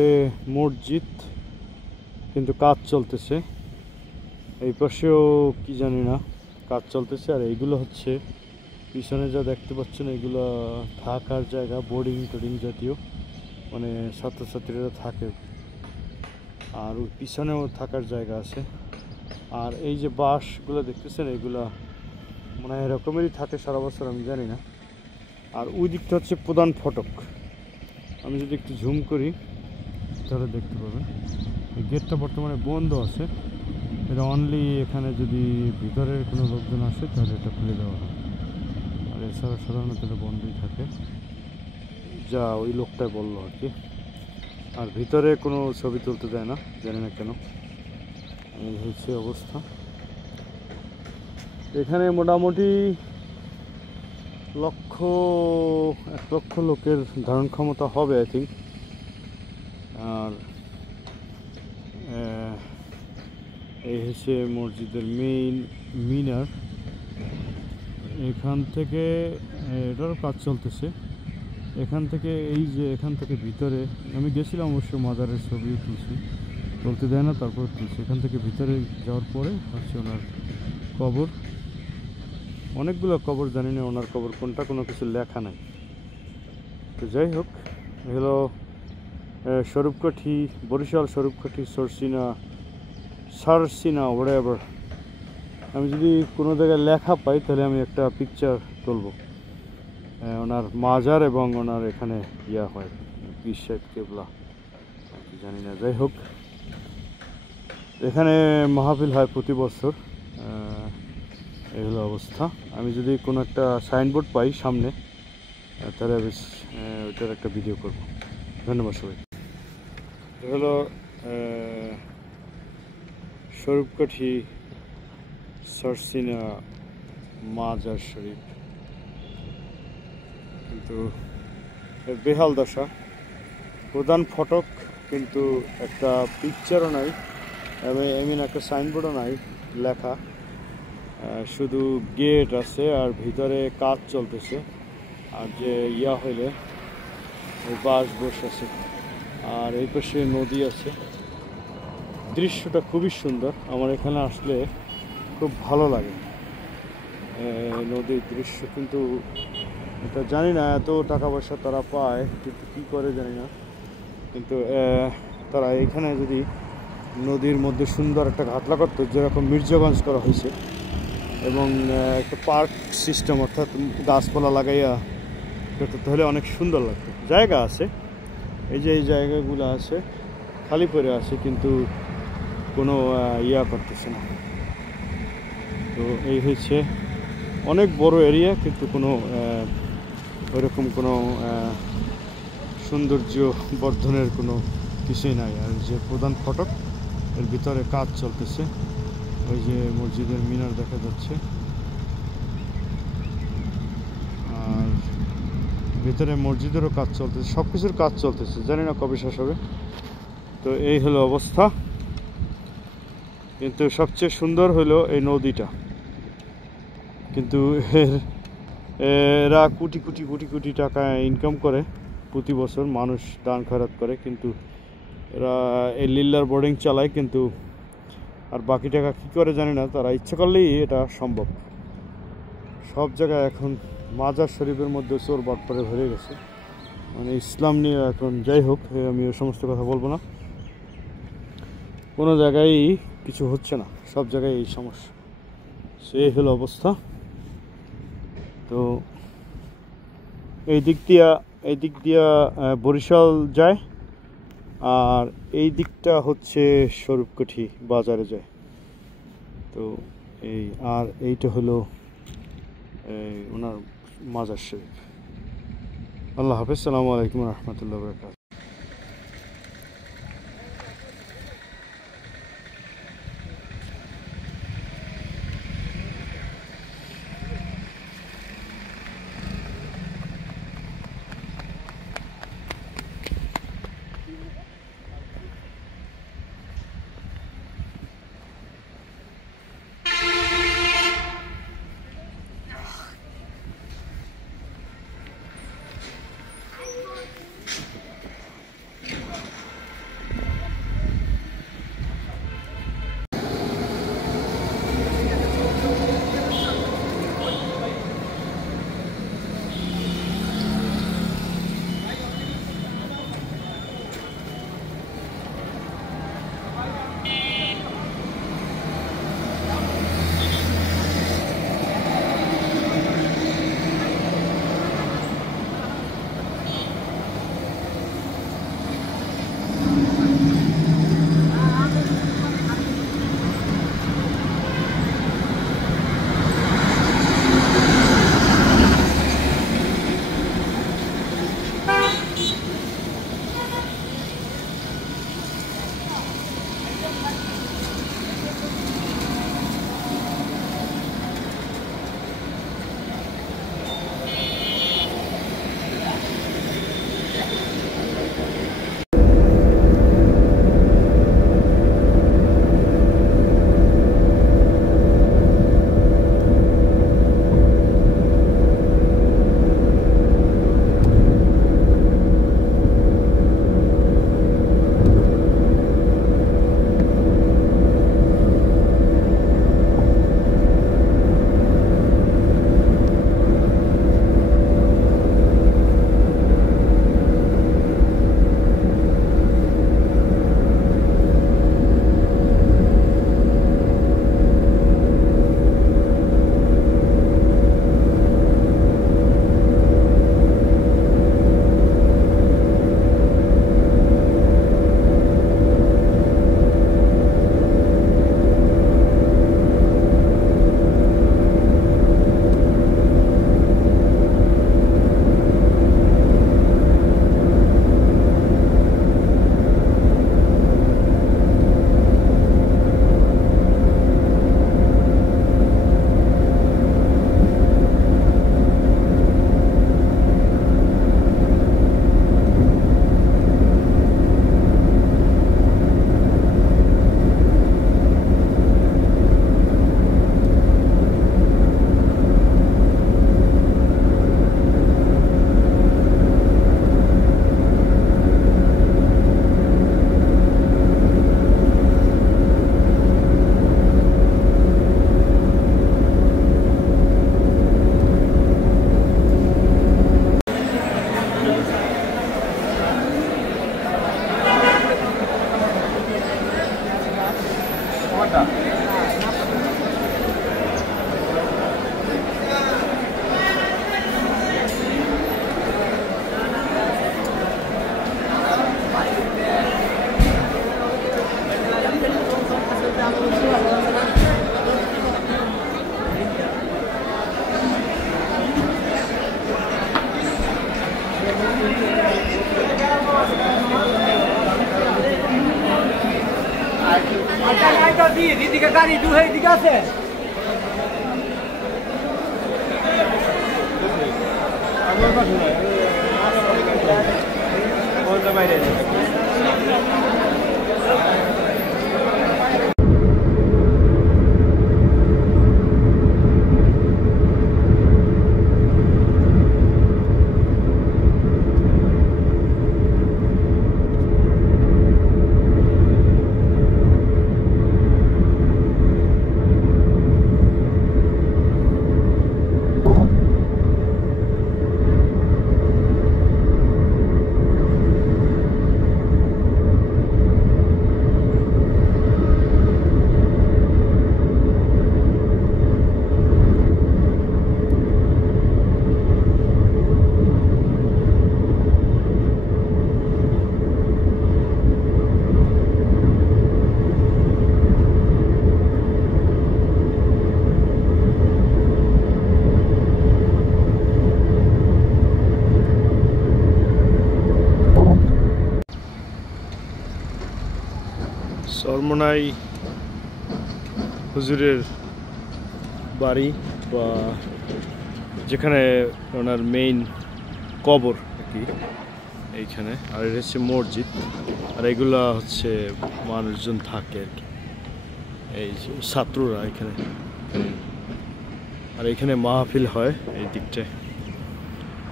মসজিদ, কিন্তু কাজ চলতেছে। এই পাশেও কি জানি না, কাজ চলতেছে। আর এইগুলো হচ্ছে পিছনে যা দেখতে পাচ্ছেন, এগুলো থাকার জায়গা, বোর্ডিং টোডিং জাতীয়, মানে ছাত্রছাত্রীরা থাকে, আর ওই পিছনেও থাকার জায়গা আছে। আর এই যে বাঁশগুলো দেখতেছেন, এগুলা মানে এরকমেরই থাকে সারা বছর, আমি জানি না। আর ওই দিকটা হচ্ছে প্রধান ফটক। আমি যদি একটু ঝুম করি তাহলে দেখতে পাবেন এই গেটটা বর্তমানে বন্ধ আছে। এটা অনলি এখানে যদি ভিতরের কোনো লোকজন আসে তাহলে এটা খুলে দেওয়া হয়, আর এছাড়া সাধারণত এটা বন্ধই থাকে, যা ওই লোকটাই বললো আর কি। আর ভিতরে কোনো ছবি তুলতে দেয় না, জানি না কেন। এই হচ্ছে অবস্থা। এখানে মোটামুটি 1 লক্ষ লোকের ধারণ ক্ষমতা হবে আই থিঙ্ক। আর এই হচ্ছে মসজিদের মেইন মিনার। এখান থেকে এটারও কাজ চলতেছে। এখান থেকে এই যে এখান থেকে ভিতরে আমি গেছিলাম, অবশ্য মাজারের ছবিও তুলতে দেয় না, তারপর তুলছি। এখান থেকে ভিতরে যাওয়ার পরে হচ্ছে ওনার কবর, অনেকগুলো কবর, জানি না ওনার কবর কোনটা, কোনো কিছু লেখা নাই। তো যাই হোক, হলো স্বরূপকাঠি, বরিশাল স্বরূপকাঠি সারসিনা হোয়াটএভার। আমি যদি কোনো জায়গায় লেখা পাই তাহলে আমি একটা পিকচার তুলব, ওনার মাজার এবং ওনার এখানে ইয়া হয় পীর সাহেব কেবলা, জানি না। যাই হোক, এখানে মাহফিল হয় প্রতি বছর। এই হলো অবস্থা। আমি যদি কোনো একটা সাইনবোর্ড পাই সামনে, তাহলে বেশ ওইটার একটা ভিডিও করব। ধন্যবাদ সবাই। হলো স্বরূপকাঠি সারসিনা মাজার শরীফ, কিন্তু বেহাল দশা। প্রধান ফটক, কিন্তু একটা পিকচারও নাই, এমন একটা সাইনবোর্ডও নাই লেখা, শুধু গেট আছে আর ভিতরে কাজ চলতেছে। আর যে ইয়া হইলে ওই বাস বসে আছে, আর এই পাশে নদী আছে। দৃশ্যটা খুবই সুন্দর, আমার এখানে আসলে খুব ভালো লাগে। নদীর দৃশ্য, কিন্তু এটা জানি না এত টাকা পয়সা তারা পায় কিন্তু কী করে জানি না, কিন্তু তারা এখানে যদি নদীর মধ্যে সুন্দর একটা ঘাটলা করতো যেরকম মির্জাগঞ্জ করা হয়েছে, এবং একটা পার্ক সিস্টেম অর্থাৎ গাছপালা লাগাইয়া করতে, তাহলে অনেক সুন্দর লাগতো। জায়গা আছে, এই যে এই জায়গাগুলো আছে খালি পড়ে আছে, কিন্তু কোনো ইয়া করতেছে না। তো এই হচ্ছে অনেক বড় এরিয়া, কিন্তু কোনো ওইরকম কোনো সৌন্দর্য বর্ধনের কোনো কিছুই নাই। আর যে প্রধান ফটক, এর ভিতরে কাজ চলতেছে, ওই যে মসজিদের মিনার দেখা যাচ্ছে, আর ভিতরে মসজিদেরও কাজ চলতেছে, সব কিছুর কাজ চলতেছে, জানি না কবে শেষ হবে। তো এই হলো অবস্থা, কিন্তু সবচেয়ে সুন্দর হলো এই নদীটা। কিন্তু এরা কোটি কোটি কোটি কোটি টাকা ইনকাম করে প্রতি বছর, মানুষ দান খয়রাত করে, কিন্তু এরা এই লিল্লার বোর্ডিং চালায়, কিন্তু আর বাকি টাকা কী করে জানি না। তারা ইচ্ছা করলেই এটা সম্ভব। সব জায়গায় এখন মাজার শরীফের মধ্যে চোর বাটপারে ভরে গেছে, মানে ইসলাম নিয়ে এখন। যাই হোক, আমি ওই সমস্ত কথা বলবো না। কোনো জায়গায় কিছু হচ্ছে না, সব জায়গায় এই সমস্যা। সেই হলো অবস্থা। তো এই দিক দিয়া বরিশাল যায়, আর এই দিকটা হচ্ছে স্বরূপকাঠি বাজারে যায়। তো আর এইটা হলো ওনার মাজার শরীফ। আল্লাহ হাফেজ, আসসালামু আলাইকুম রহমতুল্লাহ বরকাত। গাড়ি দু দিকে আছে চরমোনাই হুজুরের বাড়ি বা যেখানে ওনার মেইন কবর আর কি এইখানে, আর এটা হচ্ছে মসজিদ, আর এগুলা হচ্ছে মানুষজন থাকে আর কি, এই যে ছাত্ররা এখানে, আর এখানে মাহফিল হয় এই দিকটায়,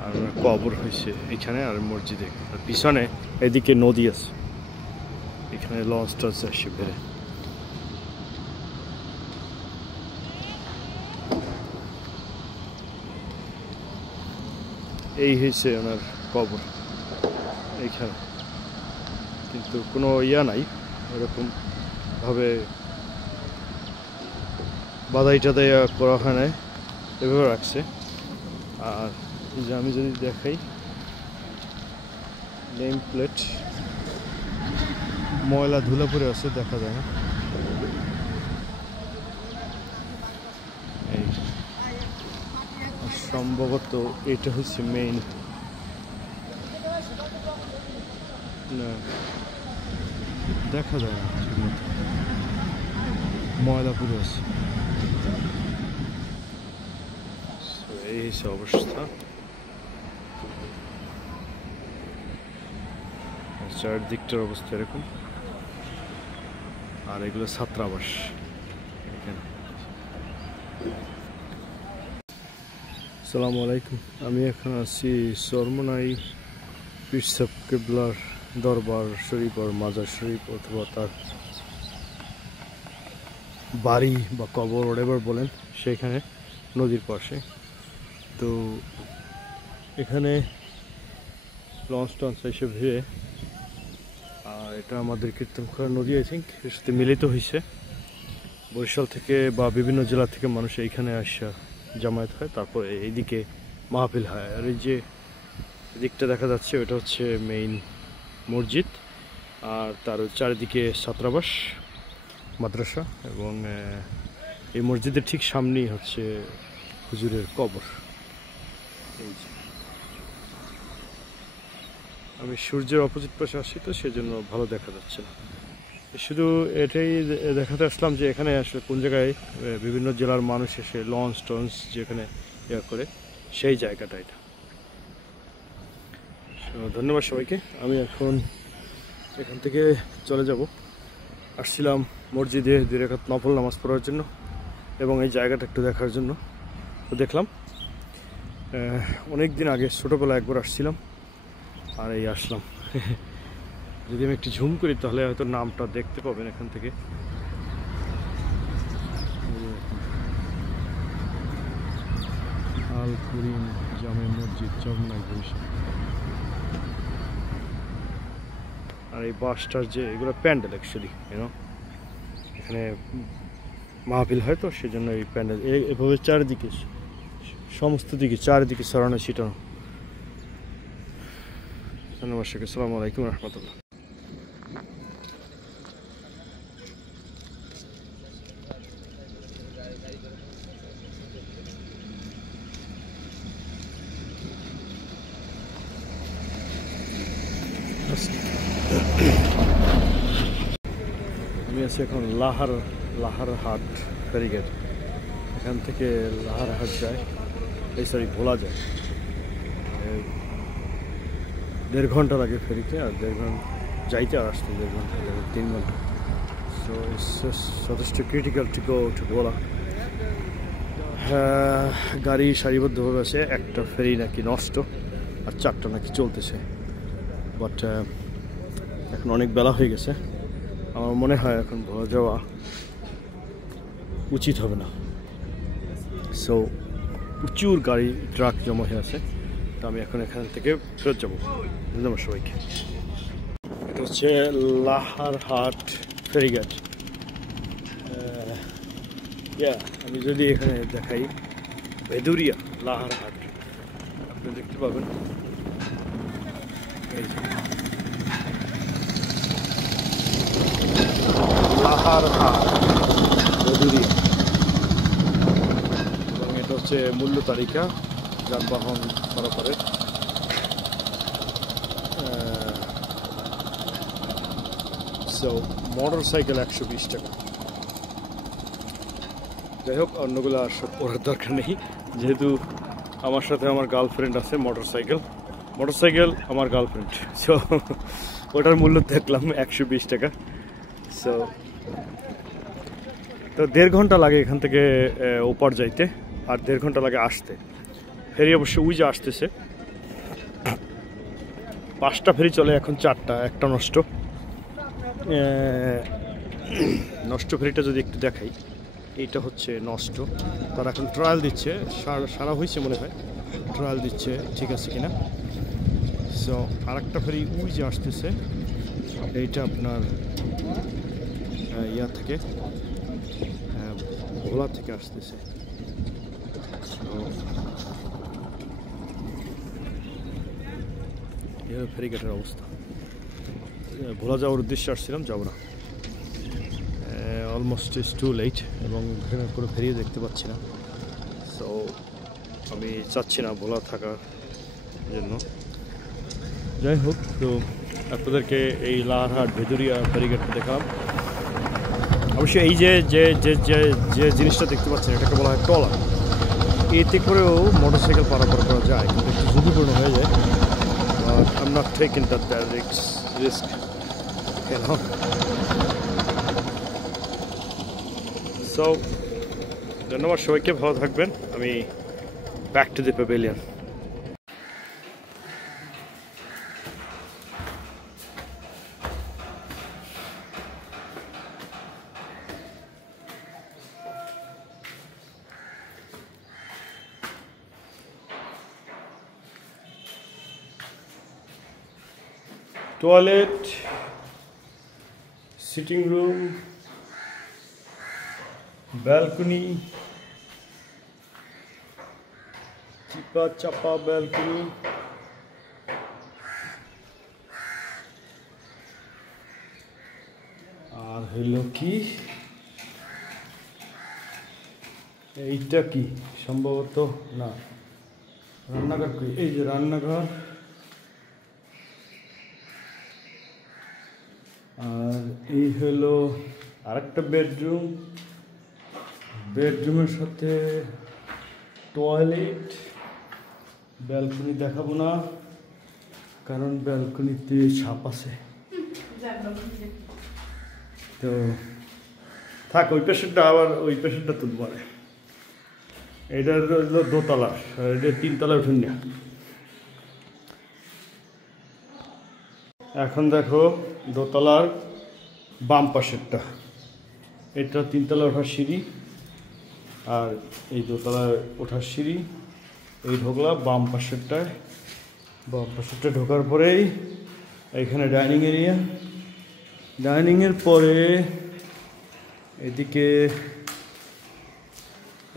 আর কবর হয়েছে এখানে, আর মসজিদে, আর পিছনে এদিকে নদী আছে, এখানে লঞ্চ টঞ্চ আসে বেড়ে। এই হয়েছে ওনার কবর এইখানে, কিন্তু কোনো ইয়া নাই, এরকম ভাবে বাদাই টাদাই করা হয় নাই, এভাবে রাখছে। আর এই যে আমি যদি দেখাই নেম প্লেট, ময়লা ধুলা পরে আছে, দেখা যায় না। এই সম্ভবত এটা হচ্ছে মেইন, না দেখা যায় না ঠিকমতো, ময়লা পরে আছে। এই হচ্ছে অবস্থা, চারদিকটার অবস্থা এরকম, আর এগুলো ছাত্রাবাস এখানে। আসসালামু আলাইকুম, আমি এখন আছি চরমোনাই পীর সাহেব কেবলার দরবার শরীফ আর মাজার শরীফ, অথবা তার বাড়ি বা কবর ওয়াটেভার বলেন, সেখানে নদীর পাশে। তো এখানে লঞ্চ টঞ্চ এসে ভিড়ে, আর এটা আমাদের কীর্তনখোলা নদী, আই থিঙ্ক এর সাথে মিলিত হয়েছে। বরিশাল থেকে বা বিভিন্ন জেলা থেকে মানুষ এইখানে আসা জামায়াত হয়, তারপরে এইদিকে মাহফিল হয়। আর এই যে দিকটা দেখা যাচ্ছে ওটা হচ্ছে মেইন মসজিদ, আর তার চারিদিকে ছাত্রাবাস মাদ্রাসা, এবং এই মসজিদের ঠিক সামনেই হচ্ছে হুজুরের কবর। এই যে আমি সূর্যের অপোজিট পাশে আসি, তো সেজন্য ভালো দেখা যাচ্ছে না। শুধু এটাই দেখাতে আসলাম যে এখানে আসলে কোন জায়গায় বিভিন্ন জেলার মানুষ এসে লঞ্চ টঞ্চ যেখানে ইয়া করে, সেই জায়গাটা এটা। ধন্যবাদ সবাইকে। আমি এখন এখান থেকে চলে যাব। আসছিলাম মসজিদে 2 রাকাত নফল নামাজ পড়ার জন্য এবং এই জায়গাটা একটু দেখার জন্য। তো দেখলাম অনেক দিন আগে ছোটোবেলা একবার আসছিলাম, আর এই আসলাম। যদি আমি একটু ঝুম করি তাহলে হয়তো নামটা দেখতে পাবেন এখান থেকে। আল করিম জামে মসজিদ, চরমোনাই বরিশাল। আর এই বাসটার যে এগুলো প্যান্ডেল অ্যাকচুয়ালি, এখানে মাহফিল হয়, তো সেজন্য এই প্যান্ডেল এভাবে চারিদিকে, সমস্ত দিকে চারিদিকে ছড়ানো ছিটানো। ধন্যবাদ সবাইকে, আসসালামু আলাইকুম রহমতুল্লাহ। আমি আছি এখন লাহারহাট ফেরিঘাট। এখান থেকে লাহারহাট যায়, ভোলা যায়। 1.5 ঘন্টা লাগে ফেরিতে, আর 1.5 ঘন্টা যাইতে আর আসতে 1.5 ঘন্টা, 3 ঘন্টা। সো ইটস যথেষ্ট ক্রিটিক্যাল টু গো টু ভোলা। গাড়ি সারিবদ্ধভাবে আছে, একটা ফেরি নাকি নষ্ট আর 4টা নাকি চলতেছে। বাট এখন অনেক বেলা হয়ে গেছে, আমার মনে হয় এখন ভোলা যাওয়া উচিত হবে না। সো প্রচুর গাড়ি ট্রাক জমা হয়ে আছে, তো আমি এখন এখান থেকে ফেরত যাবো। ধন্যবাদ সবাইকে। এটা হচ্ছে লাহারহাট ফেরিঘাট। আমি যদি এখানে দেখাই ভেদুরিয়া লাহারহাট, আপনি দেখতে পাবেন এই যে লাহারহাট ভেদুরিয়া। এবং এটা হচ্ছে মূল্য তালিকা যানবাহন পারাপারের। সো মোটরসাইকেল 120 টাকা। যাই হোক, অন্যগুলো আর সব পড়ার দরকার নেই, যেহেতু আমার সাথে আমার গার্লফ্রেন্ড আছে। মোটরসাইকেল আমার গার্লফ্রেন্ড, সো ওটার মূল্য দেখলাম 120 টাকা। সো তো 1.5 ঘন্টা লাগে এখান থেকে ওপার যাইতে, আর 1.5 ঘন্টা লাগে আসতে। ফেরি অবশ্য ওই যে আসতেছে, 5টা ফেরি চলে, এখন 4টা, একটা নষ্ট। নষ্ট ফেরিটা যদি একটু দেখাই, এইটা হচ্ছে নষ্ট। তারা এখন ট্রায়াল দিচ্ছে, সারা হয়েছে মনে হয়, ট্রায়াল দিচ্ছে ঠিক আছে কিনা। সো আরেকটা ফেরি ওই যে আসতেছে, এইটা আপনার ইয়া থেকে, ভোলা থেকে আসতেছে। এই ফেরিঘাটের অবস্থা। ভোলা যাওয়ার উদ্দেশ্যে আসছিলাম, যাব না, অলমোস্ট ইজ টু লেট, এবং এখানে কোনো ফেরিও দেখতে পাচ্ছি না। সো আমি চাচ্ছি না ভোলা থাকার জন্য। যাই হোক, তো আপনাদেরকে এই লাহারহাট ভেদুরিয়া ফেরিঘাটটা দেখালাম। অবশ্যই এই যে যে যে যে যে জিনিসটা দেখতে পাচ্ছেন, এটাকে বলা হয় ট্রলার। এতে করেও মোটরসাইকেল পারাপার করা যায়, কিন্তু একটু ঝুঁকিপূর্ণ হয়ে যায়। But I am not taking that risk. So ধন্যবাদ সবাইকে, ভালো থাকবেন। আমি back to the pavilion. Toilet, sitting room, balcony, চিপা চাপা ব্যালকনি, আর হইল কি এইটা কি সম্ভবত না রান্নাঘর, কি এই যে রান্নাঘর। আর এই হলো আরেকটা বেডরুম, বেডরুমের সাথে টয়লেট। ব্যালকনি দেখাবো না, কারণ ব্যালকনিতে সাপ আছে। তো থাক, ওই পেশেন্টটা আবার ওই পেশেন্টটা তুলব। এটা হলো দোতলা, এটা 3 তলায় উঠুন না। এখন দেখো দোতলার বাম পাশেরটা, এটা 3 তলায় ওঠার সিঁড়ি, আর এই দোতলায় ওঠার সিঁড়ি। এই ঢোকলা বাম পাশেরটায়, বাম পাশেরটা ঢোকার পরেই এইখানে ডাইনিং এরিয়া। ডাইনিংয়ের পরে এদিকে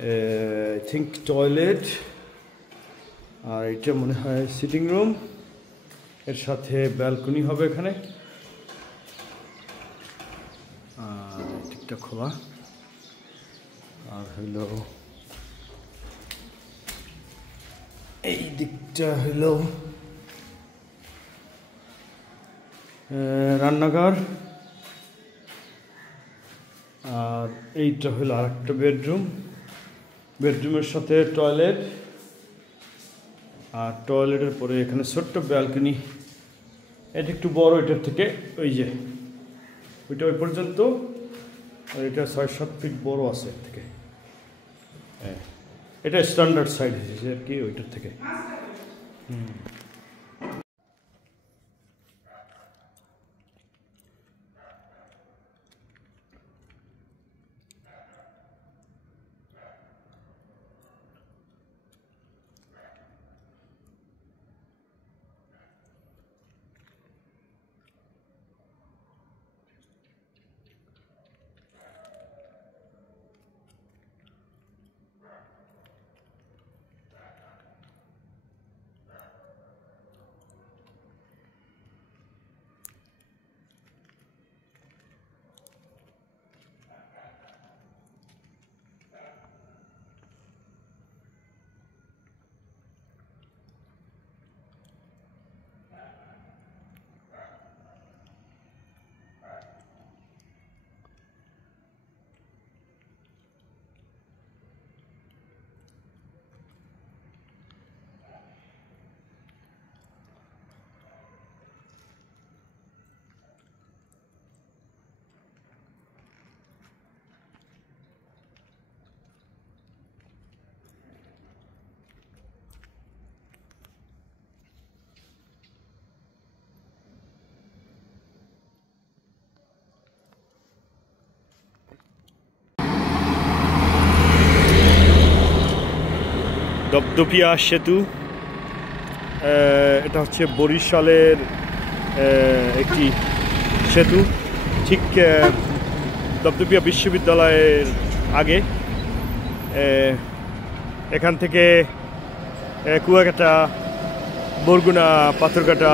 আই থিঙ্ক টয়লেট, আর এটা মনে হয় সিটিং রুম, এর সাথে ব্যালকনি হবে এখানে। আর দিকটা খোলা, আর হইল এই দিকটা হইল রান্নাঘর, আর এইটা হলো আরেকটা বেডরুম, বেডরুমের সাথে টয়লেট, আর টয়লেটের পরে এখানে ছোট্ট ব্যালকনি। এটা একটু বড় এটার থেকে, ওই যে ওইটা ওই পর্যন্ত, আর এটা 6-7 ফিট বড় আছে এর থেকে। হ্যাঁ, এটা স্ট্যান্ডার্ড সাইজ হয়েছে আর কি ওইটার থেকে। দপদপিয়া সেতু, এটা হচ্ছে বরিশালের একটি সেতু, ঠিক দপদপিয়া বিশ্ববিদ্যালয়ের আগে। এখান থেকে কুয়াকাটা, বরগুনা, পাথরঘাটা,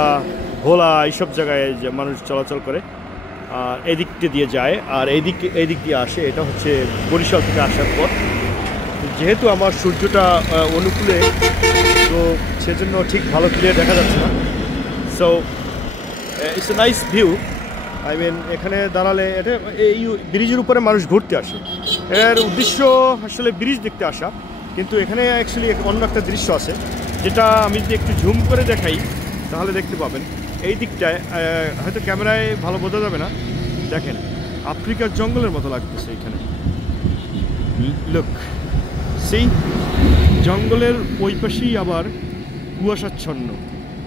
ভোলা এইসব জায়গায় যে মানুষ চলাচল করে, আর এদিকটা দিয়ে যায়, আর এদিক দিয়ে আসে। এটা হচ্ছে বরিশাল থেকে আসার পর। যেহেতু আমার সূর্যটা অনুকূলে, তো সেজন্য ঠিক ভালো ক্লিয়ার দেখা যাচ্ছে না। So it's a nice view. I mean এখানে দাঁড়ালে, এটা এই ব্রিজের উপরে মানুষ ঘুরতে আসে। এর উদ্দেশ্য আসলে ব্রিজ দেখতে আসা, কিন্তু এখানে অ্যাকচুয়ালি অন্য একটা দৃশ্য আছে, যেটা আমি যদি একটু ঝুম করে দেখাই তাহলে দেখতে পাবেন। এই দিকটায় হয়তো ক্যামেরায় ভালো বোঝা যাবে না, দেখেন আফ্রিকার জঙ্গলের মতো লাগতেছে এখানে। লুক, সেই জঙ্গলের ওই পাশেই আবার কুয়াশাচ্ছন্ন।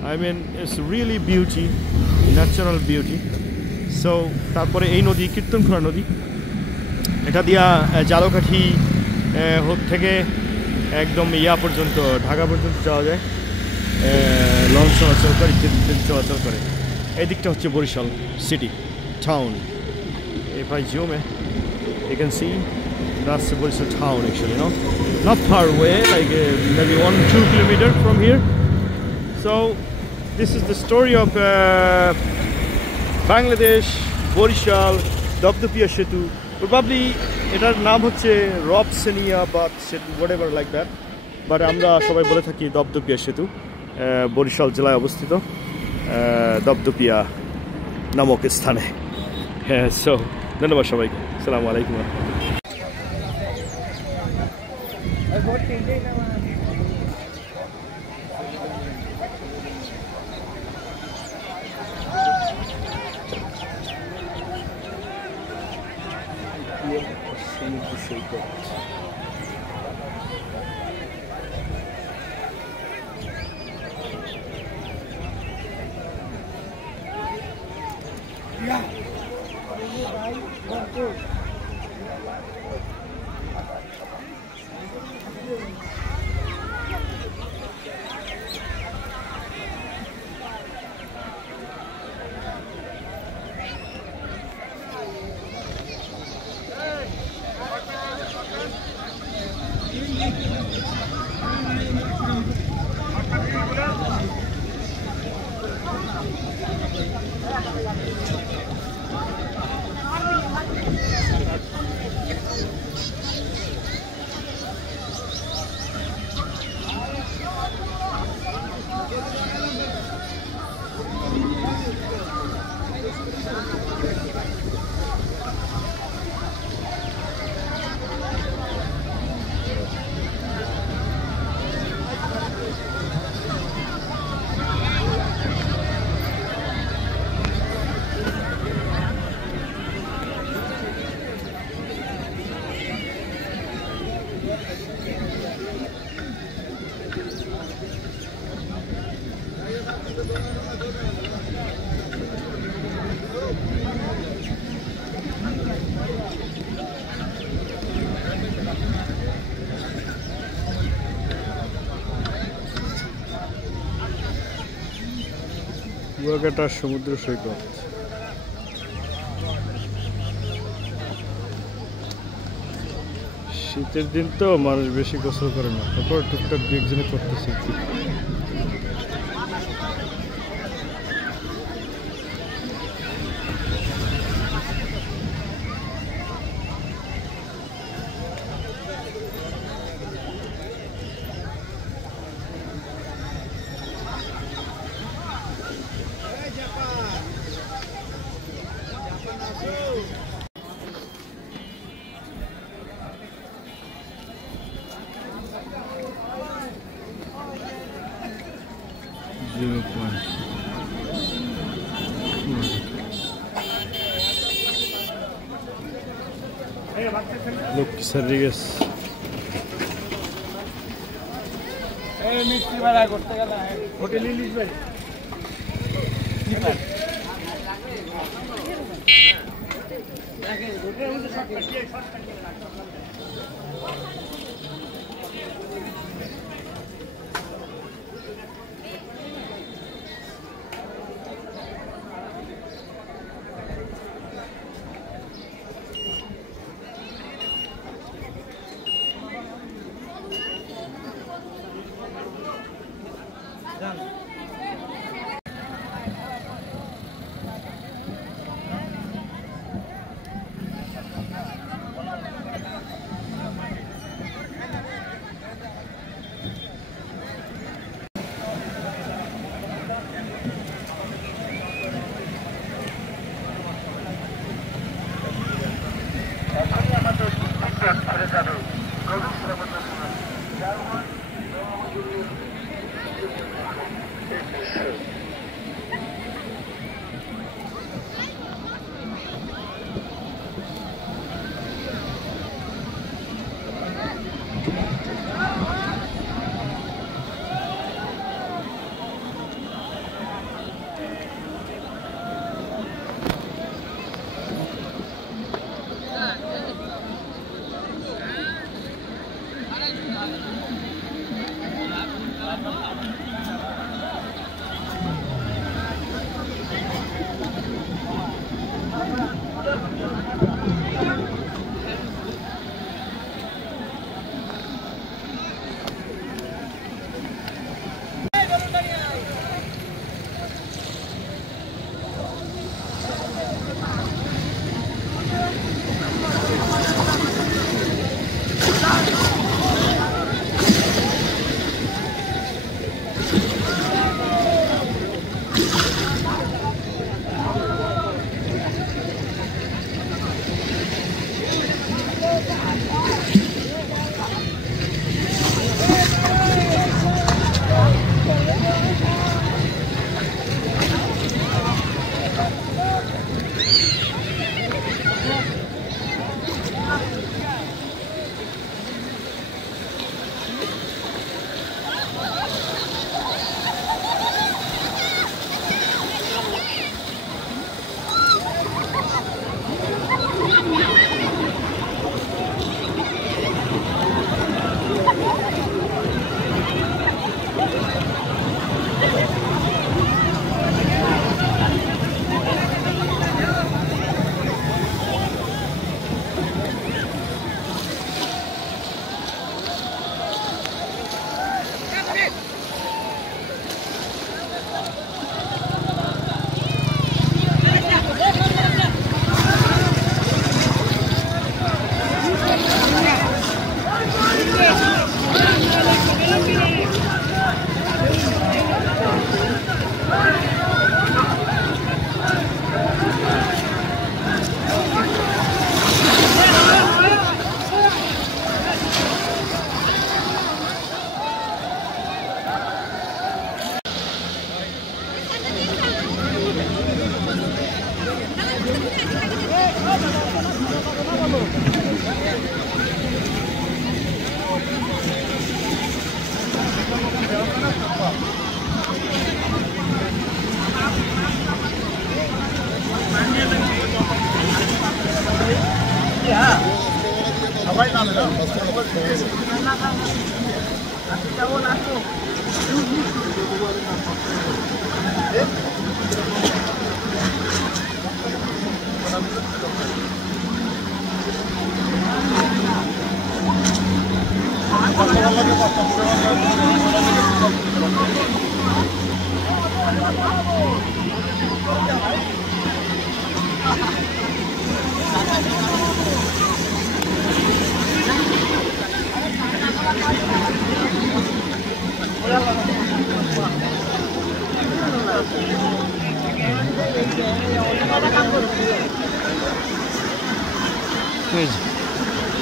I mean it's really beauty, natural beauty. So তারপরে এই নদী, কীর্তনখোলা নদী, এটা দিয়া জালকাঠি থেকে একদম ইয়া পর্যন্ত, ঢাকা পর্যন্ত যাওয়া যায়। লঞ্চ চলাচল করে, ইত্যাদি চলাচল করে। এই দিকটা হচ্ছে Barishal city, town. If I zoom in, you can see that's the Borisal town actually, no? Not far away, like maybe 1-2 kilometers from here. So this is the story of Bangladesh, Borishal, Dapdapia Setu. Probably এটার নাম হচ্ছে রবসেনিয়া বা সেতু, whatever like that, but আমরা সবাই বলে থাকি দপদপিয়া সেতু। বরিশাল জেলায় অবস্থিত দপদপিয়া নামক স্থানে। হ্যাঁ, সো ধন্যবাদ সবাইকে। আসসালামু আলাইকুম। কুয়াকাটার সমুদ্র সৈকত। শীতের দিন তো মানুষ বেশি গোসল করে না, তারপর টুকটাক দু একজনে করতেছে। Lucas Rodriguez. মিষ্টি ভাড়া করতে গেলে হোটেল ইলিশ ভাই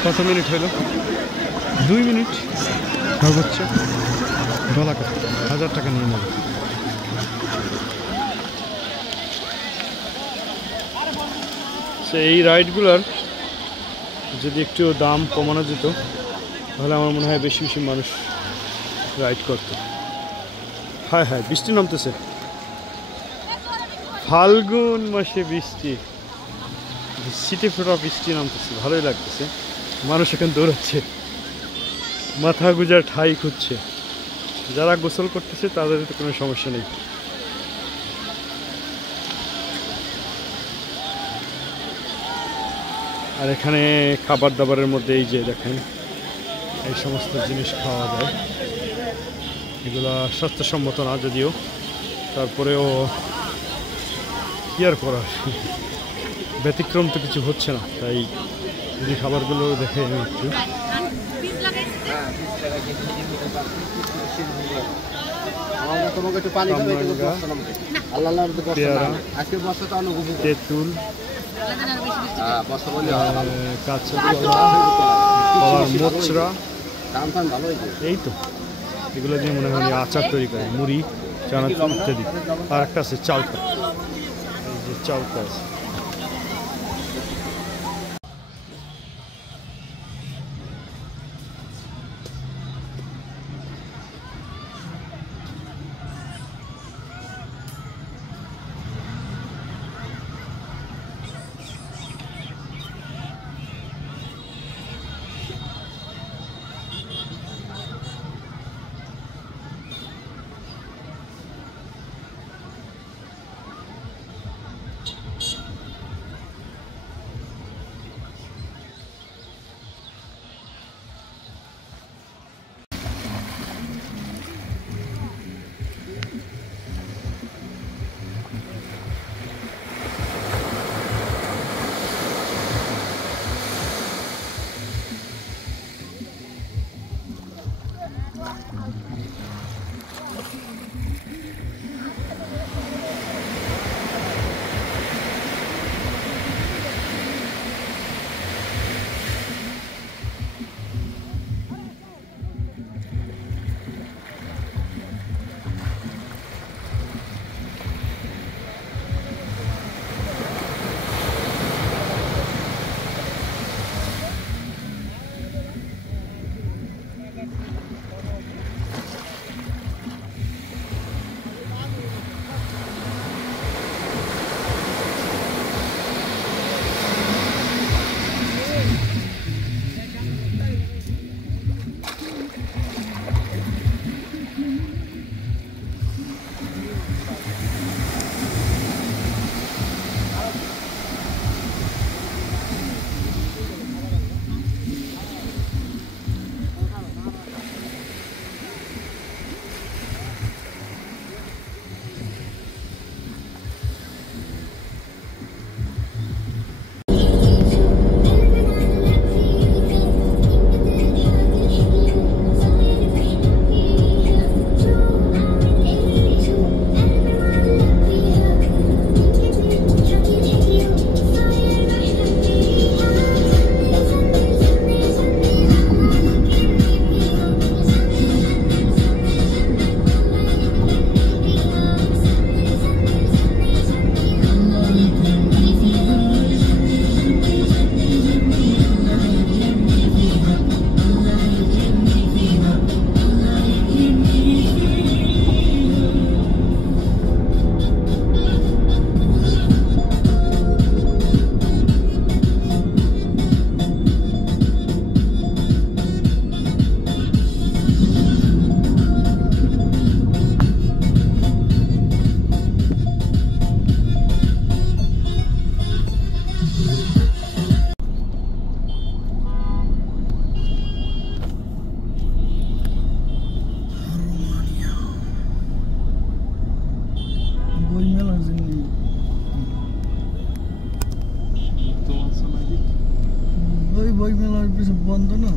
কত মিনিট হলো? 2 মিনিট সর্বোচ্চ। ডলার 1000 টাকা নিয়ে নেবে। এই রাইডগুলোর যদি একটু দাম কমানো যেত তাহলে আমার মনে হয় বেশি বেশি মানুষ রাইড করত। হ্যাঁ হ্যাঁ, বৃষ্টি নামতেছে। ফাল্গুন মাসে বৃষ্টি, সিটে ফোটা বৃষ্টি নামতেছে, ভালোই লাগতেছে। মানুষ এখন দৌড়াচ্ছে, মাথা গুজার ঠাই খুঁজছে। যারা গোসল করতেছে তাদের তো কোনো সমস্যা নেই। আর এখানে খাবার দাবারের মধ্যে এই যে দেখেন এই সমস্ত জিনিস খাওয়া যায়। এগুলা স্বাস্থ্যসম্মত না যদিও, তারপরেও কি আর করার, ব্যতিক্রম তো কিছু হচ্ছে না। তাই যদি খাবারগুলো দেখে আমি একটু পেয়ারা, তেঁতুল, কাঁচা কলার মোচড়া, এই তো এগুলো দিয়ে মনে হয় আচার তৈরি করে, মুড়ি, চানাচুর ইত্যাদি। আর একটা আছে চালটা, এই যে চালটা আছে। বই মেলার জন্য ওই বই মেলার কিছু বন্ধ না